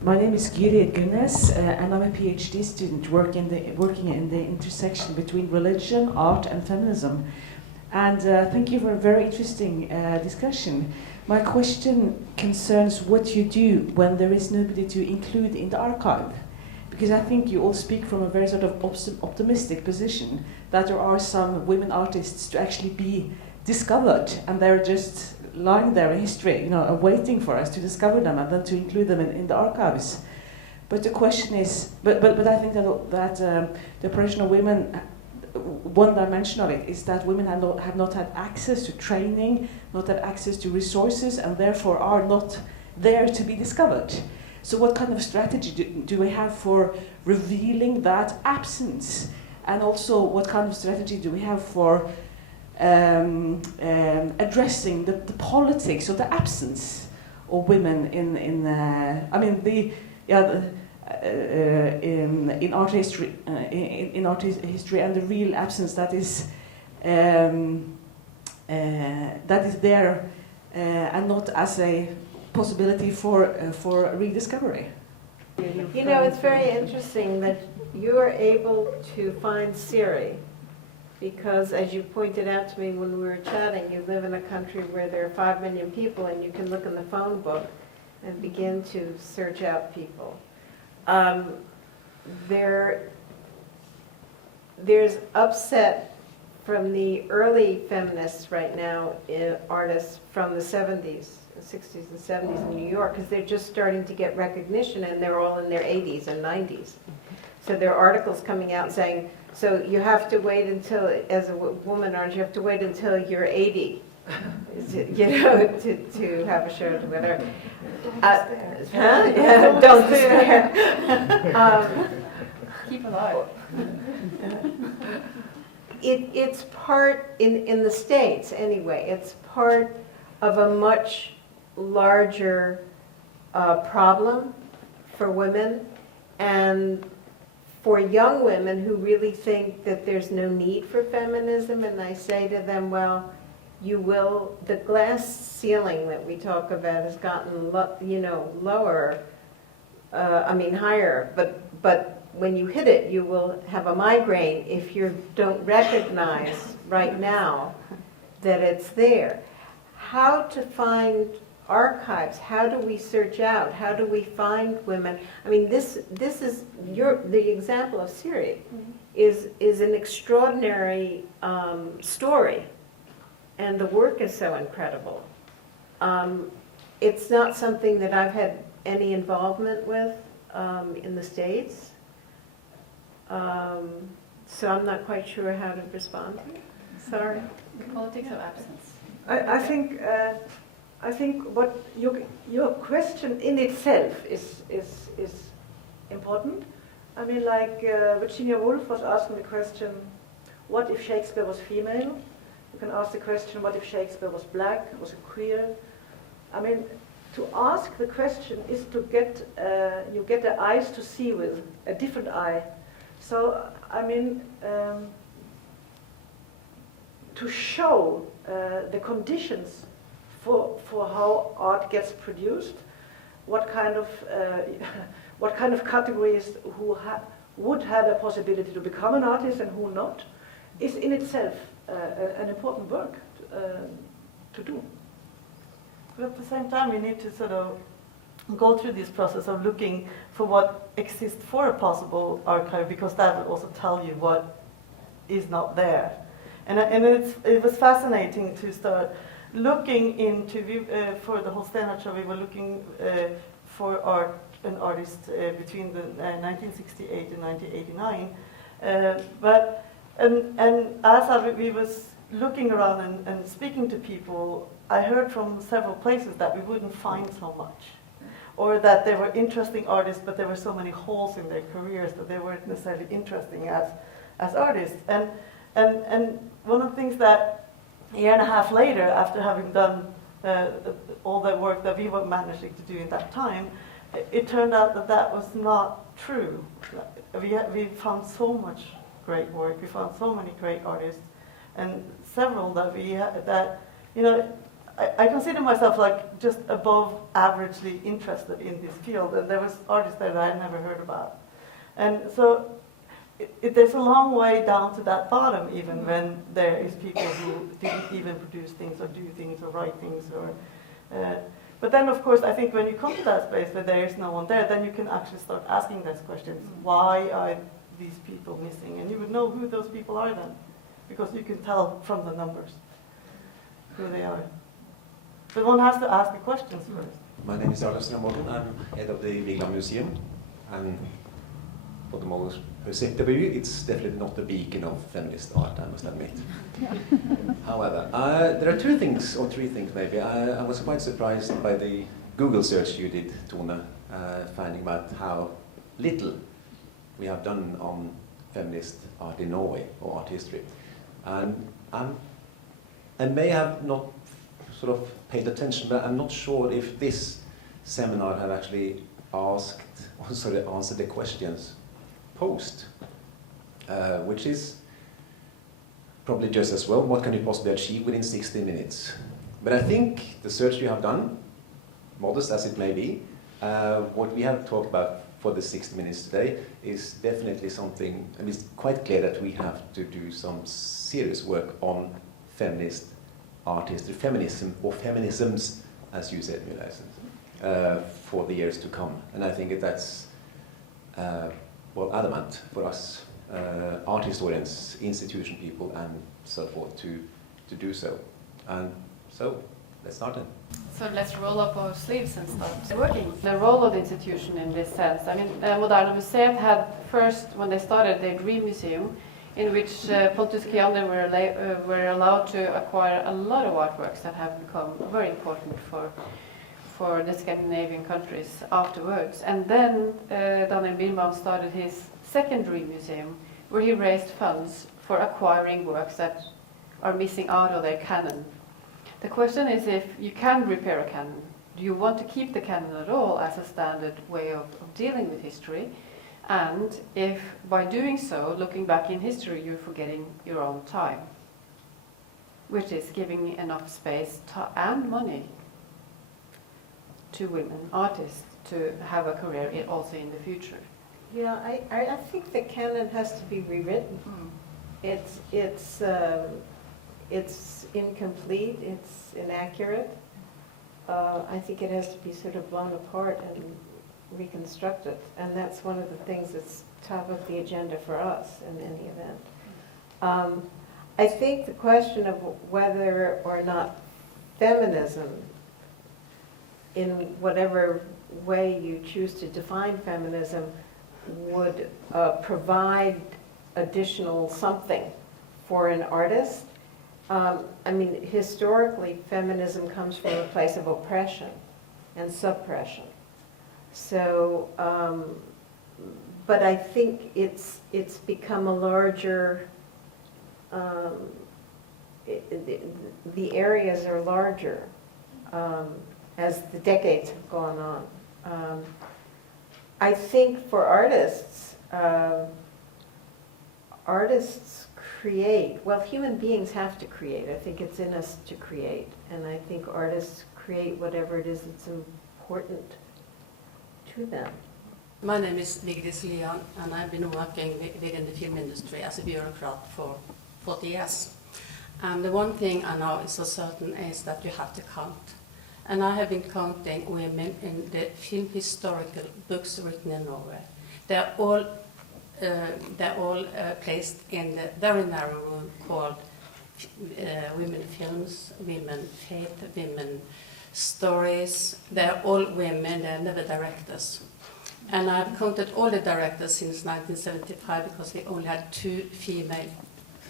My name is Gyrid Gunnes, and I'm a PhD student working in the intersection between religion, art, and feminism. And thank you for a very interesting discussion. My question concerns what you do when there is nobody to include in the archive. Because I think you all speak from a very sort of optimistic position that there are some women artists to actually be discovered, and they're just lying there in history, waiting for us to discover them and then to include them in the archives. But the question is, but I think that the oppression of women, one dimension of it is that women have not had access to training, not had access to resources, and therefore are not there to be discovered. So what kind of strategy do we have for revealing that absence? And also, what kind of strategy do we have for addressing the politics or the absence of women in art history, in art history, and the real absence that is there, and not as a possibility for rediscovery. It's very interesting that you are able to find Siri, because as you pointed out to me when we were chatting, you live in a country where there are 5 million people, and you can look in the phone book and begin to search out people. There's upset from the early feminists right now, artists from the 70s, 60s and 70s in New York, because they're just starting to get recognition, and they're all in their 80s and 90s. So there are articles coming out saying, so you have to wait until, as a woman artist, you have to wait until you're 80, to have a show or whatever. Don't despair. Keep alive. It's part, in the States anyway, it's part of a much larger problem for women, and for young women who really think that there's no need for feminism, and I say to them, well, the glass ceiling that we talk about has gotten lower, higher, but when you hit it, you will have a migraine if you don't recognize right now that it's there. How to find archives? How do we search out? How do we find women? This is the example of Siri is an extraordinary story, and the work is so incredible. It's not something that I've had any involvement with in the States, so I'm not quite sure how to respond to it. Sorry. The politics of absence. I think what your question in itself is important. Virginia Woolf was asking the question, what if Shakespeare was female? You can ask the question, what if Shakespeare was black, was queer? To ask the question is to get you get the eyes to see with a different eye. So to show the conditions for how art gets produced, what kind of categories would have a possibility to become an artist and who not, is in itself an important work to do. But at the same time, we need to sort of go through this process of looking for what exists for a possible archive, because that will also tell you what is not there. And it was fascinating to start looking into, for the Forstandersalen, we were looking for art and artists between the 1968 and 1989. As we was looking around and speaking to people, I heard from several places that we wouldn't find so much, or that they were interesting artists, but there were so many holes in their careers that they weren't necessarily interesting as artists. And one of the things that a year and a half later, after having done all the work that we were managing to do in that time, it turned out that that was not true. We found so much great work. We found so many great artists, and several that I consider myself like just above averagely interested in this field, and there was artists there that I had never heard about. And so there's a long way down to that bottom, even when there is people who didn't even produce things or do things or write things. But then, of course, I think when you come to that space where there is no one there, then you can actually start asking those questions. Why are these people missing? And you would know who those people are then, because you can tell from the numbers who they are. But one has to ask the questions first. My name is Alex Ramon. I'm head of the Hvilke Museum, and for the most perceptive view, it's definitely not a beacon of feminist art, I must admit. However, there are two things, or three things maybe. I was quite surprised by the Google search you did, Tone, finding about how little we have done on feminist art in Norway, or art history. And I may have not sort of paid attention, but I'm not sure if this seminar have actually answered the questions posed, which is probably just as well, what can you possibly achieve within 60 minutes? But I think the search you have done, modest as it may be, what we have talked about for the 60 minutes today is definitely something, and it's quite clear that we have to do some serious work on feminist art history, feminism, or feminisms, as you said, Mühleisen, for the years to come. And I think that's adamant for us, art historians, institution people, and so forth, to do so. And so, let's start then. So let's roll up our sleeves and start working. The role of the institution in this sense. I mean, Moderna Museet had first, when they started, their Dream Museum, in which Pontus Kyander were allowed to acquire a lot of artworks that have become very important for the Scandinavian countries afterwards. And then Daniel Birnbaum started his second Dream Museum, where he raised funds for acquiring works that are missing out of their canon. The question is, if you can repair a canon, do you want to keep the canon at all as a standard way of dealing with history? And if by doing so, looking back in history, you're forgetting your own time, which is giving enough space and money to women artists to have a career also in the future. Yeah, I think the canon has to be rewritten. It's incomplete, it's inaccurate. I think it has to be sort of blown apart and reconstructed, and that's one of the things that's top of the agenda for us in any event. I think the question of whether or not feminism, in whatever way you choose to define feminism, would provide additional something for an artist. I mean, historically, feminism comes from a place of oppression and suppression. So, but I think it's become a larger, the areas are larger as the decades have gone on. I think for artists, artists create, well, human beings have to create. I think it's in us to create. And I think artists create whatever it is that's important to them. My name is Vigdis Lian, and I've been working within the film industry as a bureaucrat for 40 years. And the one thing I know is for certain is that you have to count. And I have been counting women in the film historical books written in Norway. They're all placed in the very narrow room called women films, women faith, women stories. They're all women, they're never directors. And I've counted all the directors since 1975 because we only had 2 female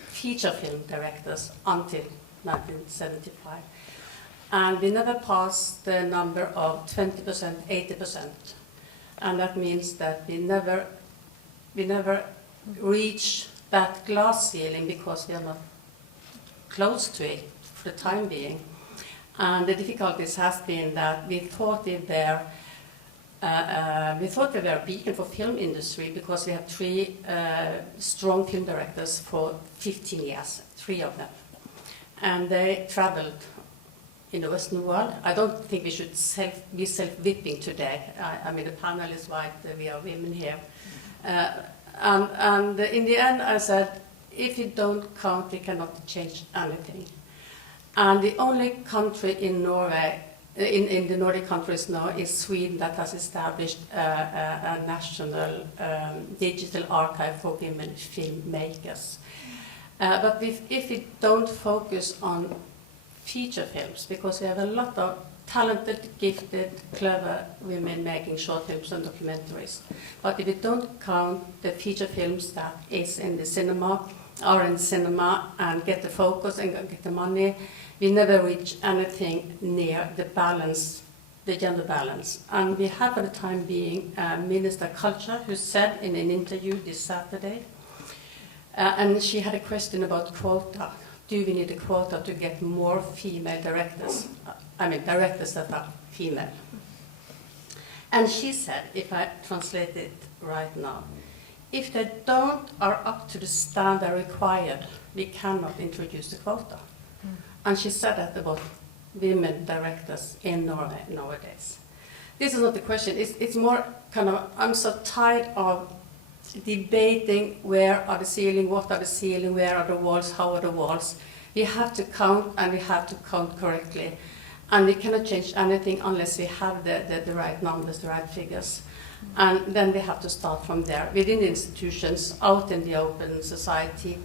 feature film directors until 1975. And we never passed the number of 20%, 80%. And that means that we never reach that glass ceiling because we are not close to it for the time being. And the difficulties has been that we thought we were a beacon for film industry because we have 3 strong film directors for 15 years, 3 of them. And they traveled in the Western world. I don't think we should be self-whipping today. I mean, the panel is right, we are women here. And in the end, I said, if you don't count, we cannot change anything. And the only country in Norway, in the Nordic countries now, is Sweden, that has established a national digital archive for women filmmakers. But if we don't focus on feature films, because we have a lot of talented, gifted, clever women making short films and documentaries. But if we don't count the feature films that is in the cinema, are in cinema, and get the focus and get the money, we never reach anything near the balance, the gender balance. And we have for the time being Minister of Culture who said in an interview this Saturday, and she had a question about quota. Do we need a quota to get more female directors? I mean, directors that are female. And she said, if I translate it right now, if they are up to the standard required, we cannot introduce the quota. And she said that about women directors in Norway nowadays. This is not the question. It's more kind of, I'm so tired of debating where are the ceiling, what are the ceiling, where are the walls, how are the walls. We have to count, and we have to count correctly. And we cannot change anything unless we have the right numbers, the right figures. And then we have to start from there, within the institutions, out in the open society.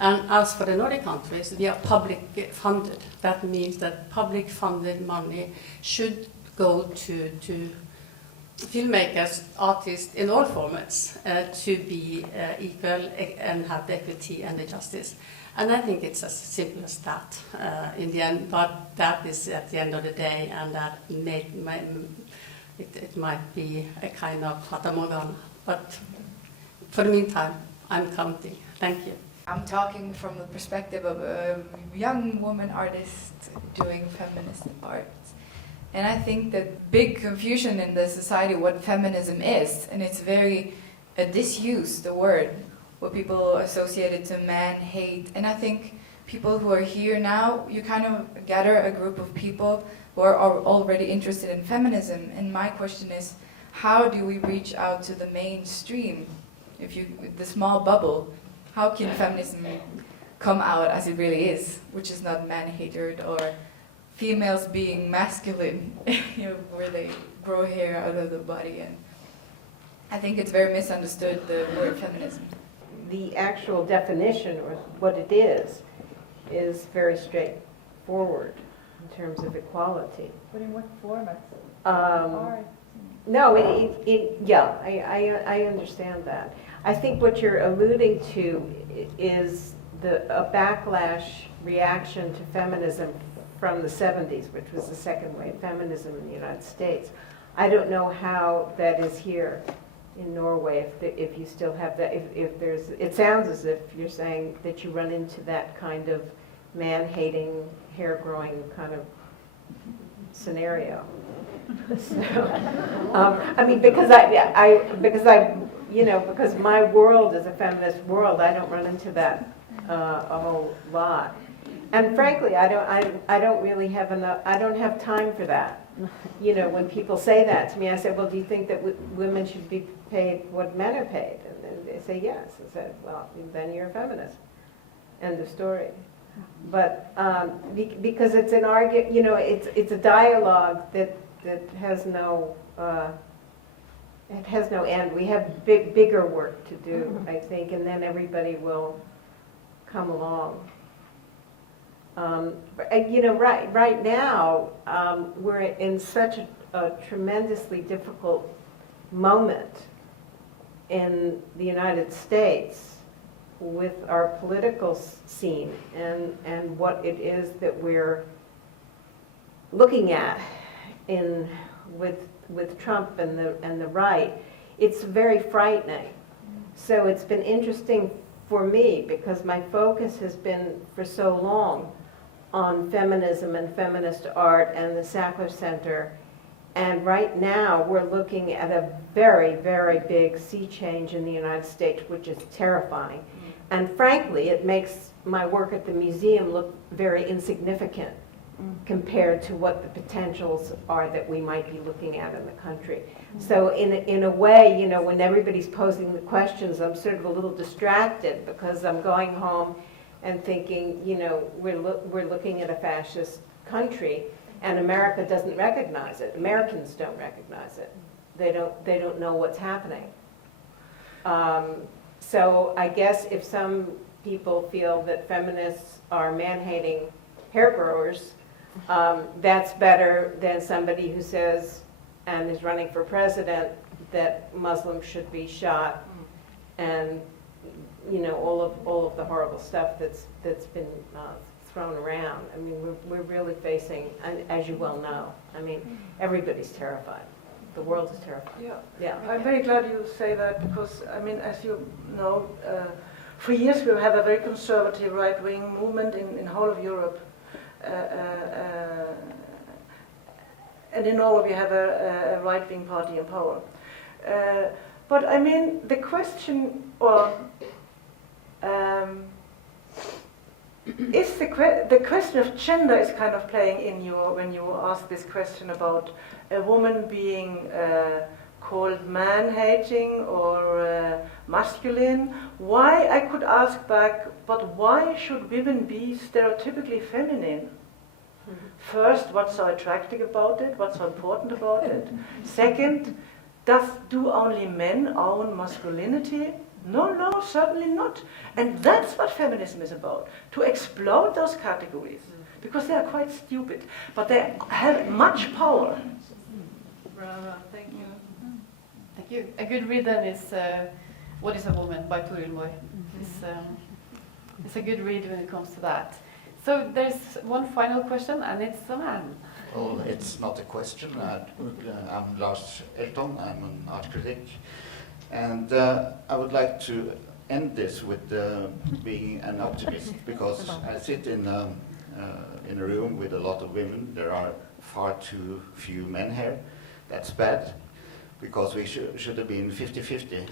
And as for the Nordic countries, we are public funded. That means that public funded money should go to filmmakers, artists in all formats to be equal and have the equity and the justice. And I think it's as simple as that in the end, but that is at the end of the day, and that it might be a kind of fata morgana. But for the meantime, I'm counting. Thank you. I'm talking from the perspective of a young woman artist doing feminist art. And I think that big confusion in the society what feminism is, and it's very a disuse, the word, what people associate it to man hate. And I think people who are here now, you kind of gather a group of people who are already interested in feminism. And my question is, how do we reach out to the mainstream? The small bubble, how can feminism come out as it really is, which is not man-hatred or females being masculine, where they grow hair out of the body. And I think it's very misunderstood, the word feminism. The actual definition, or what it is very straightforward in terms of equality. But in what format? No, I understand that. I think what you're alluding to is a backlash reaction to feminism from the 70s, which was the second wave feminism in the United States. I don't know how that is here in Norway, if you still have that, if there's, it sounds as if you're saying that you run into that kind of man-hating, hair-growing kind of scenario. So, I mean, because my world is a feminist world, I don't run into that a whole lot. And frankly, I don't really have enough. I don't have time for that. When people say that to me, I say, "Well, do you think that women should be paid what men are paid?" And then they say yes. I said, "Well, then you're a feminist." End of story. But because it's an argument, it's a dialogue that has no it has no end. We have bigger work to do, I think, and then everybody will come along. Right now, we're in such a tremendously difficult moment in the United States with our political scene and what it is that we're looking at with Trump and the right. It's very frightening. So it's been interesting for me because my focus has been for so long on feminism and feminist art and the Sackler Center. And right now we're looking at a very, very big sea change in the United States, which is terrifying. And frankly, it makes my work at the museum look very insignificant compared to what the potentials are that we might be looking at in the country. So in a way, you know, when everybody's posing the questions, I'm sort of a little distracted because I'm going home and thinking, you know, we're looking at a fascist country, and America doesn't recognize it. Americans don't recognize it. They don't know what's happening. So I guess if some people feel that feminists are man-hating hair growers, that's better than somebody who says, and is running for president, that Muslims should be shot, and you know, all of the horrible stuff that's been thrown around. I mean, we're really facing, and as you well know, I mean, everybody's terrified. The world is terrified. Yeah. I'm very glad you say that because, I mean, as you know, for years we have a very conservative right-wing movement in whole of Europe. And in Norway we have a right-wing party in power. But I mean, the question, or is the question of gender is kind of playing in you when you ask this question about a woman being called man-hating or masculine. Why, I could ask back, but why should women be stereotypically feminine? First, what's so attractive about it? What's so important about it? Second, do only men own masculinity? No, certainly not. And that's what feminism is about, to explode those categories, because they are quite stupid, but they have much power. Bravo, thank you. Thank you. A good read then is What is a Woman by Toril Moi. It's a good read when it comes to that. So there's one final question, and it's a man. Well, it's not a question. I'm Lars Elton. I'm an art critic. And I would like to end this with being an optimist, because I sit in a room with a lot of women. There are far too few men here. That's bad, because we should have been 50-50,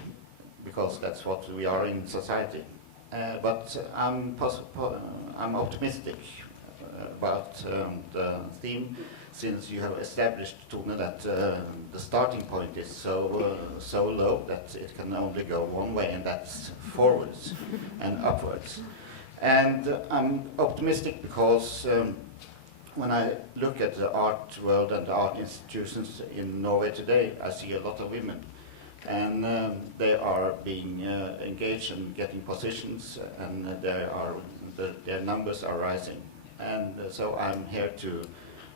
because that's what we are in society. But I'm optimistic about the theme, since you have established, Tone, that the starting point is so low that it can only go one way, and that's forwards and upwards. And I'm optimistic because when I look at the art world and the art institutions in Norway today, I see a lot of women. And they are being engaged and getting positions, and their numbers are rising. And so I'm here to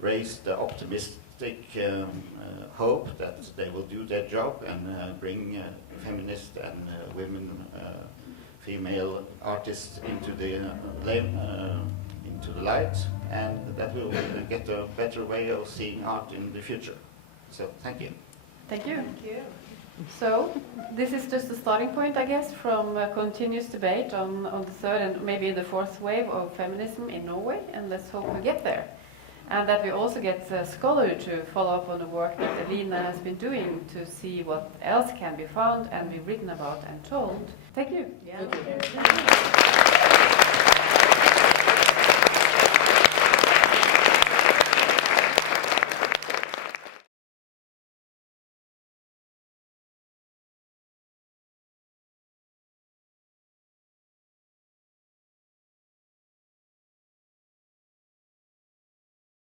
raise the optimistic hope that they will do their job and bring feminist and women, female artists into the light, and that we will get a better way of seeing art in the future. So thank you. Thank you. Thank you. So this is just a starting point, I guess, from a continuous debate on the third and maybe the fourth wave of feminism in Norway, and let's hope we get there. And that we also get a scholar to follow up on the work that Eline has been doing to see what else can be found and be written about and told. Thank you. Yeah. Thank you.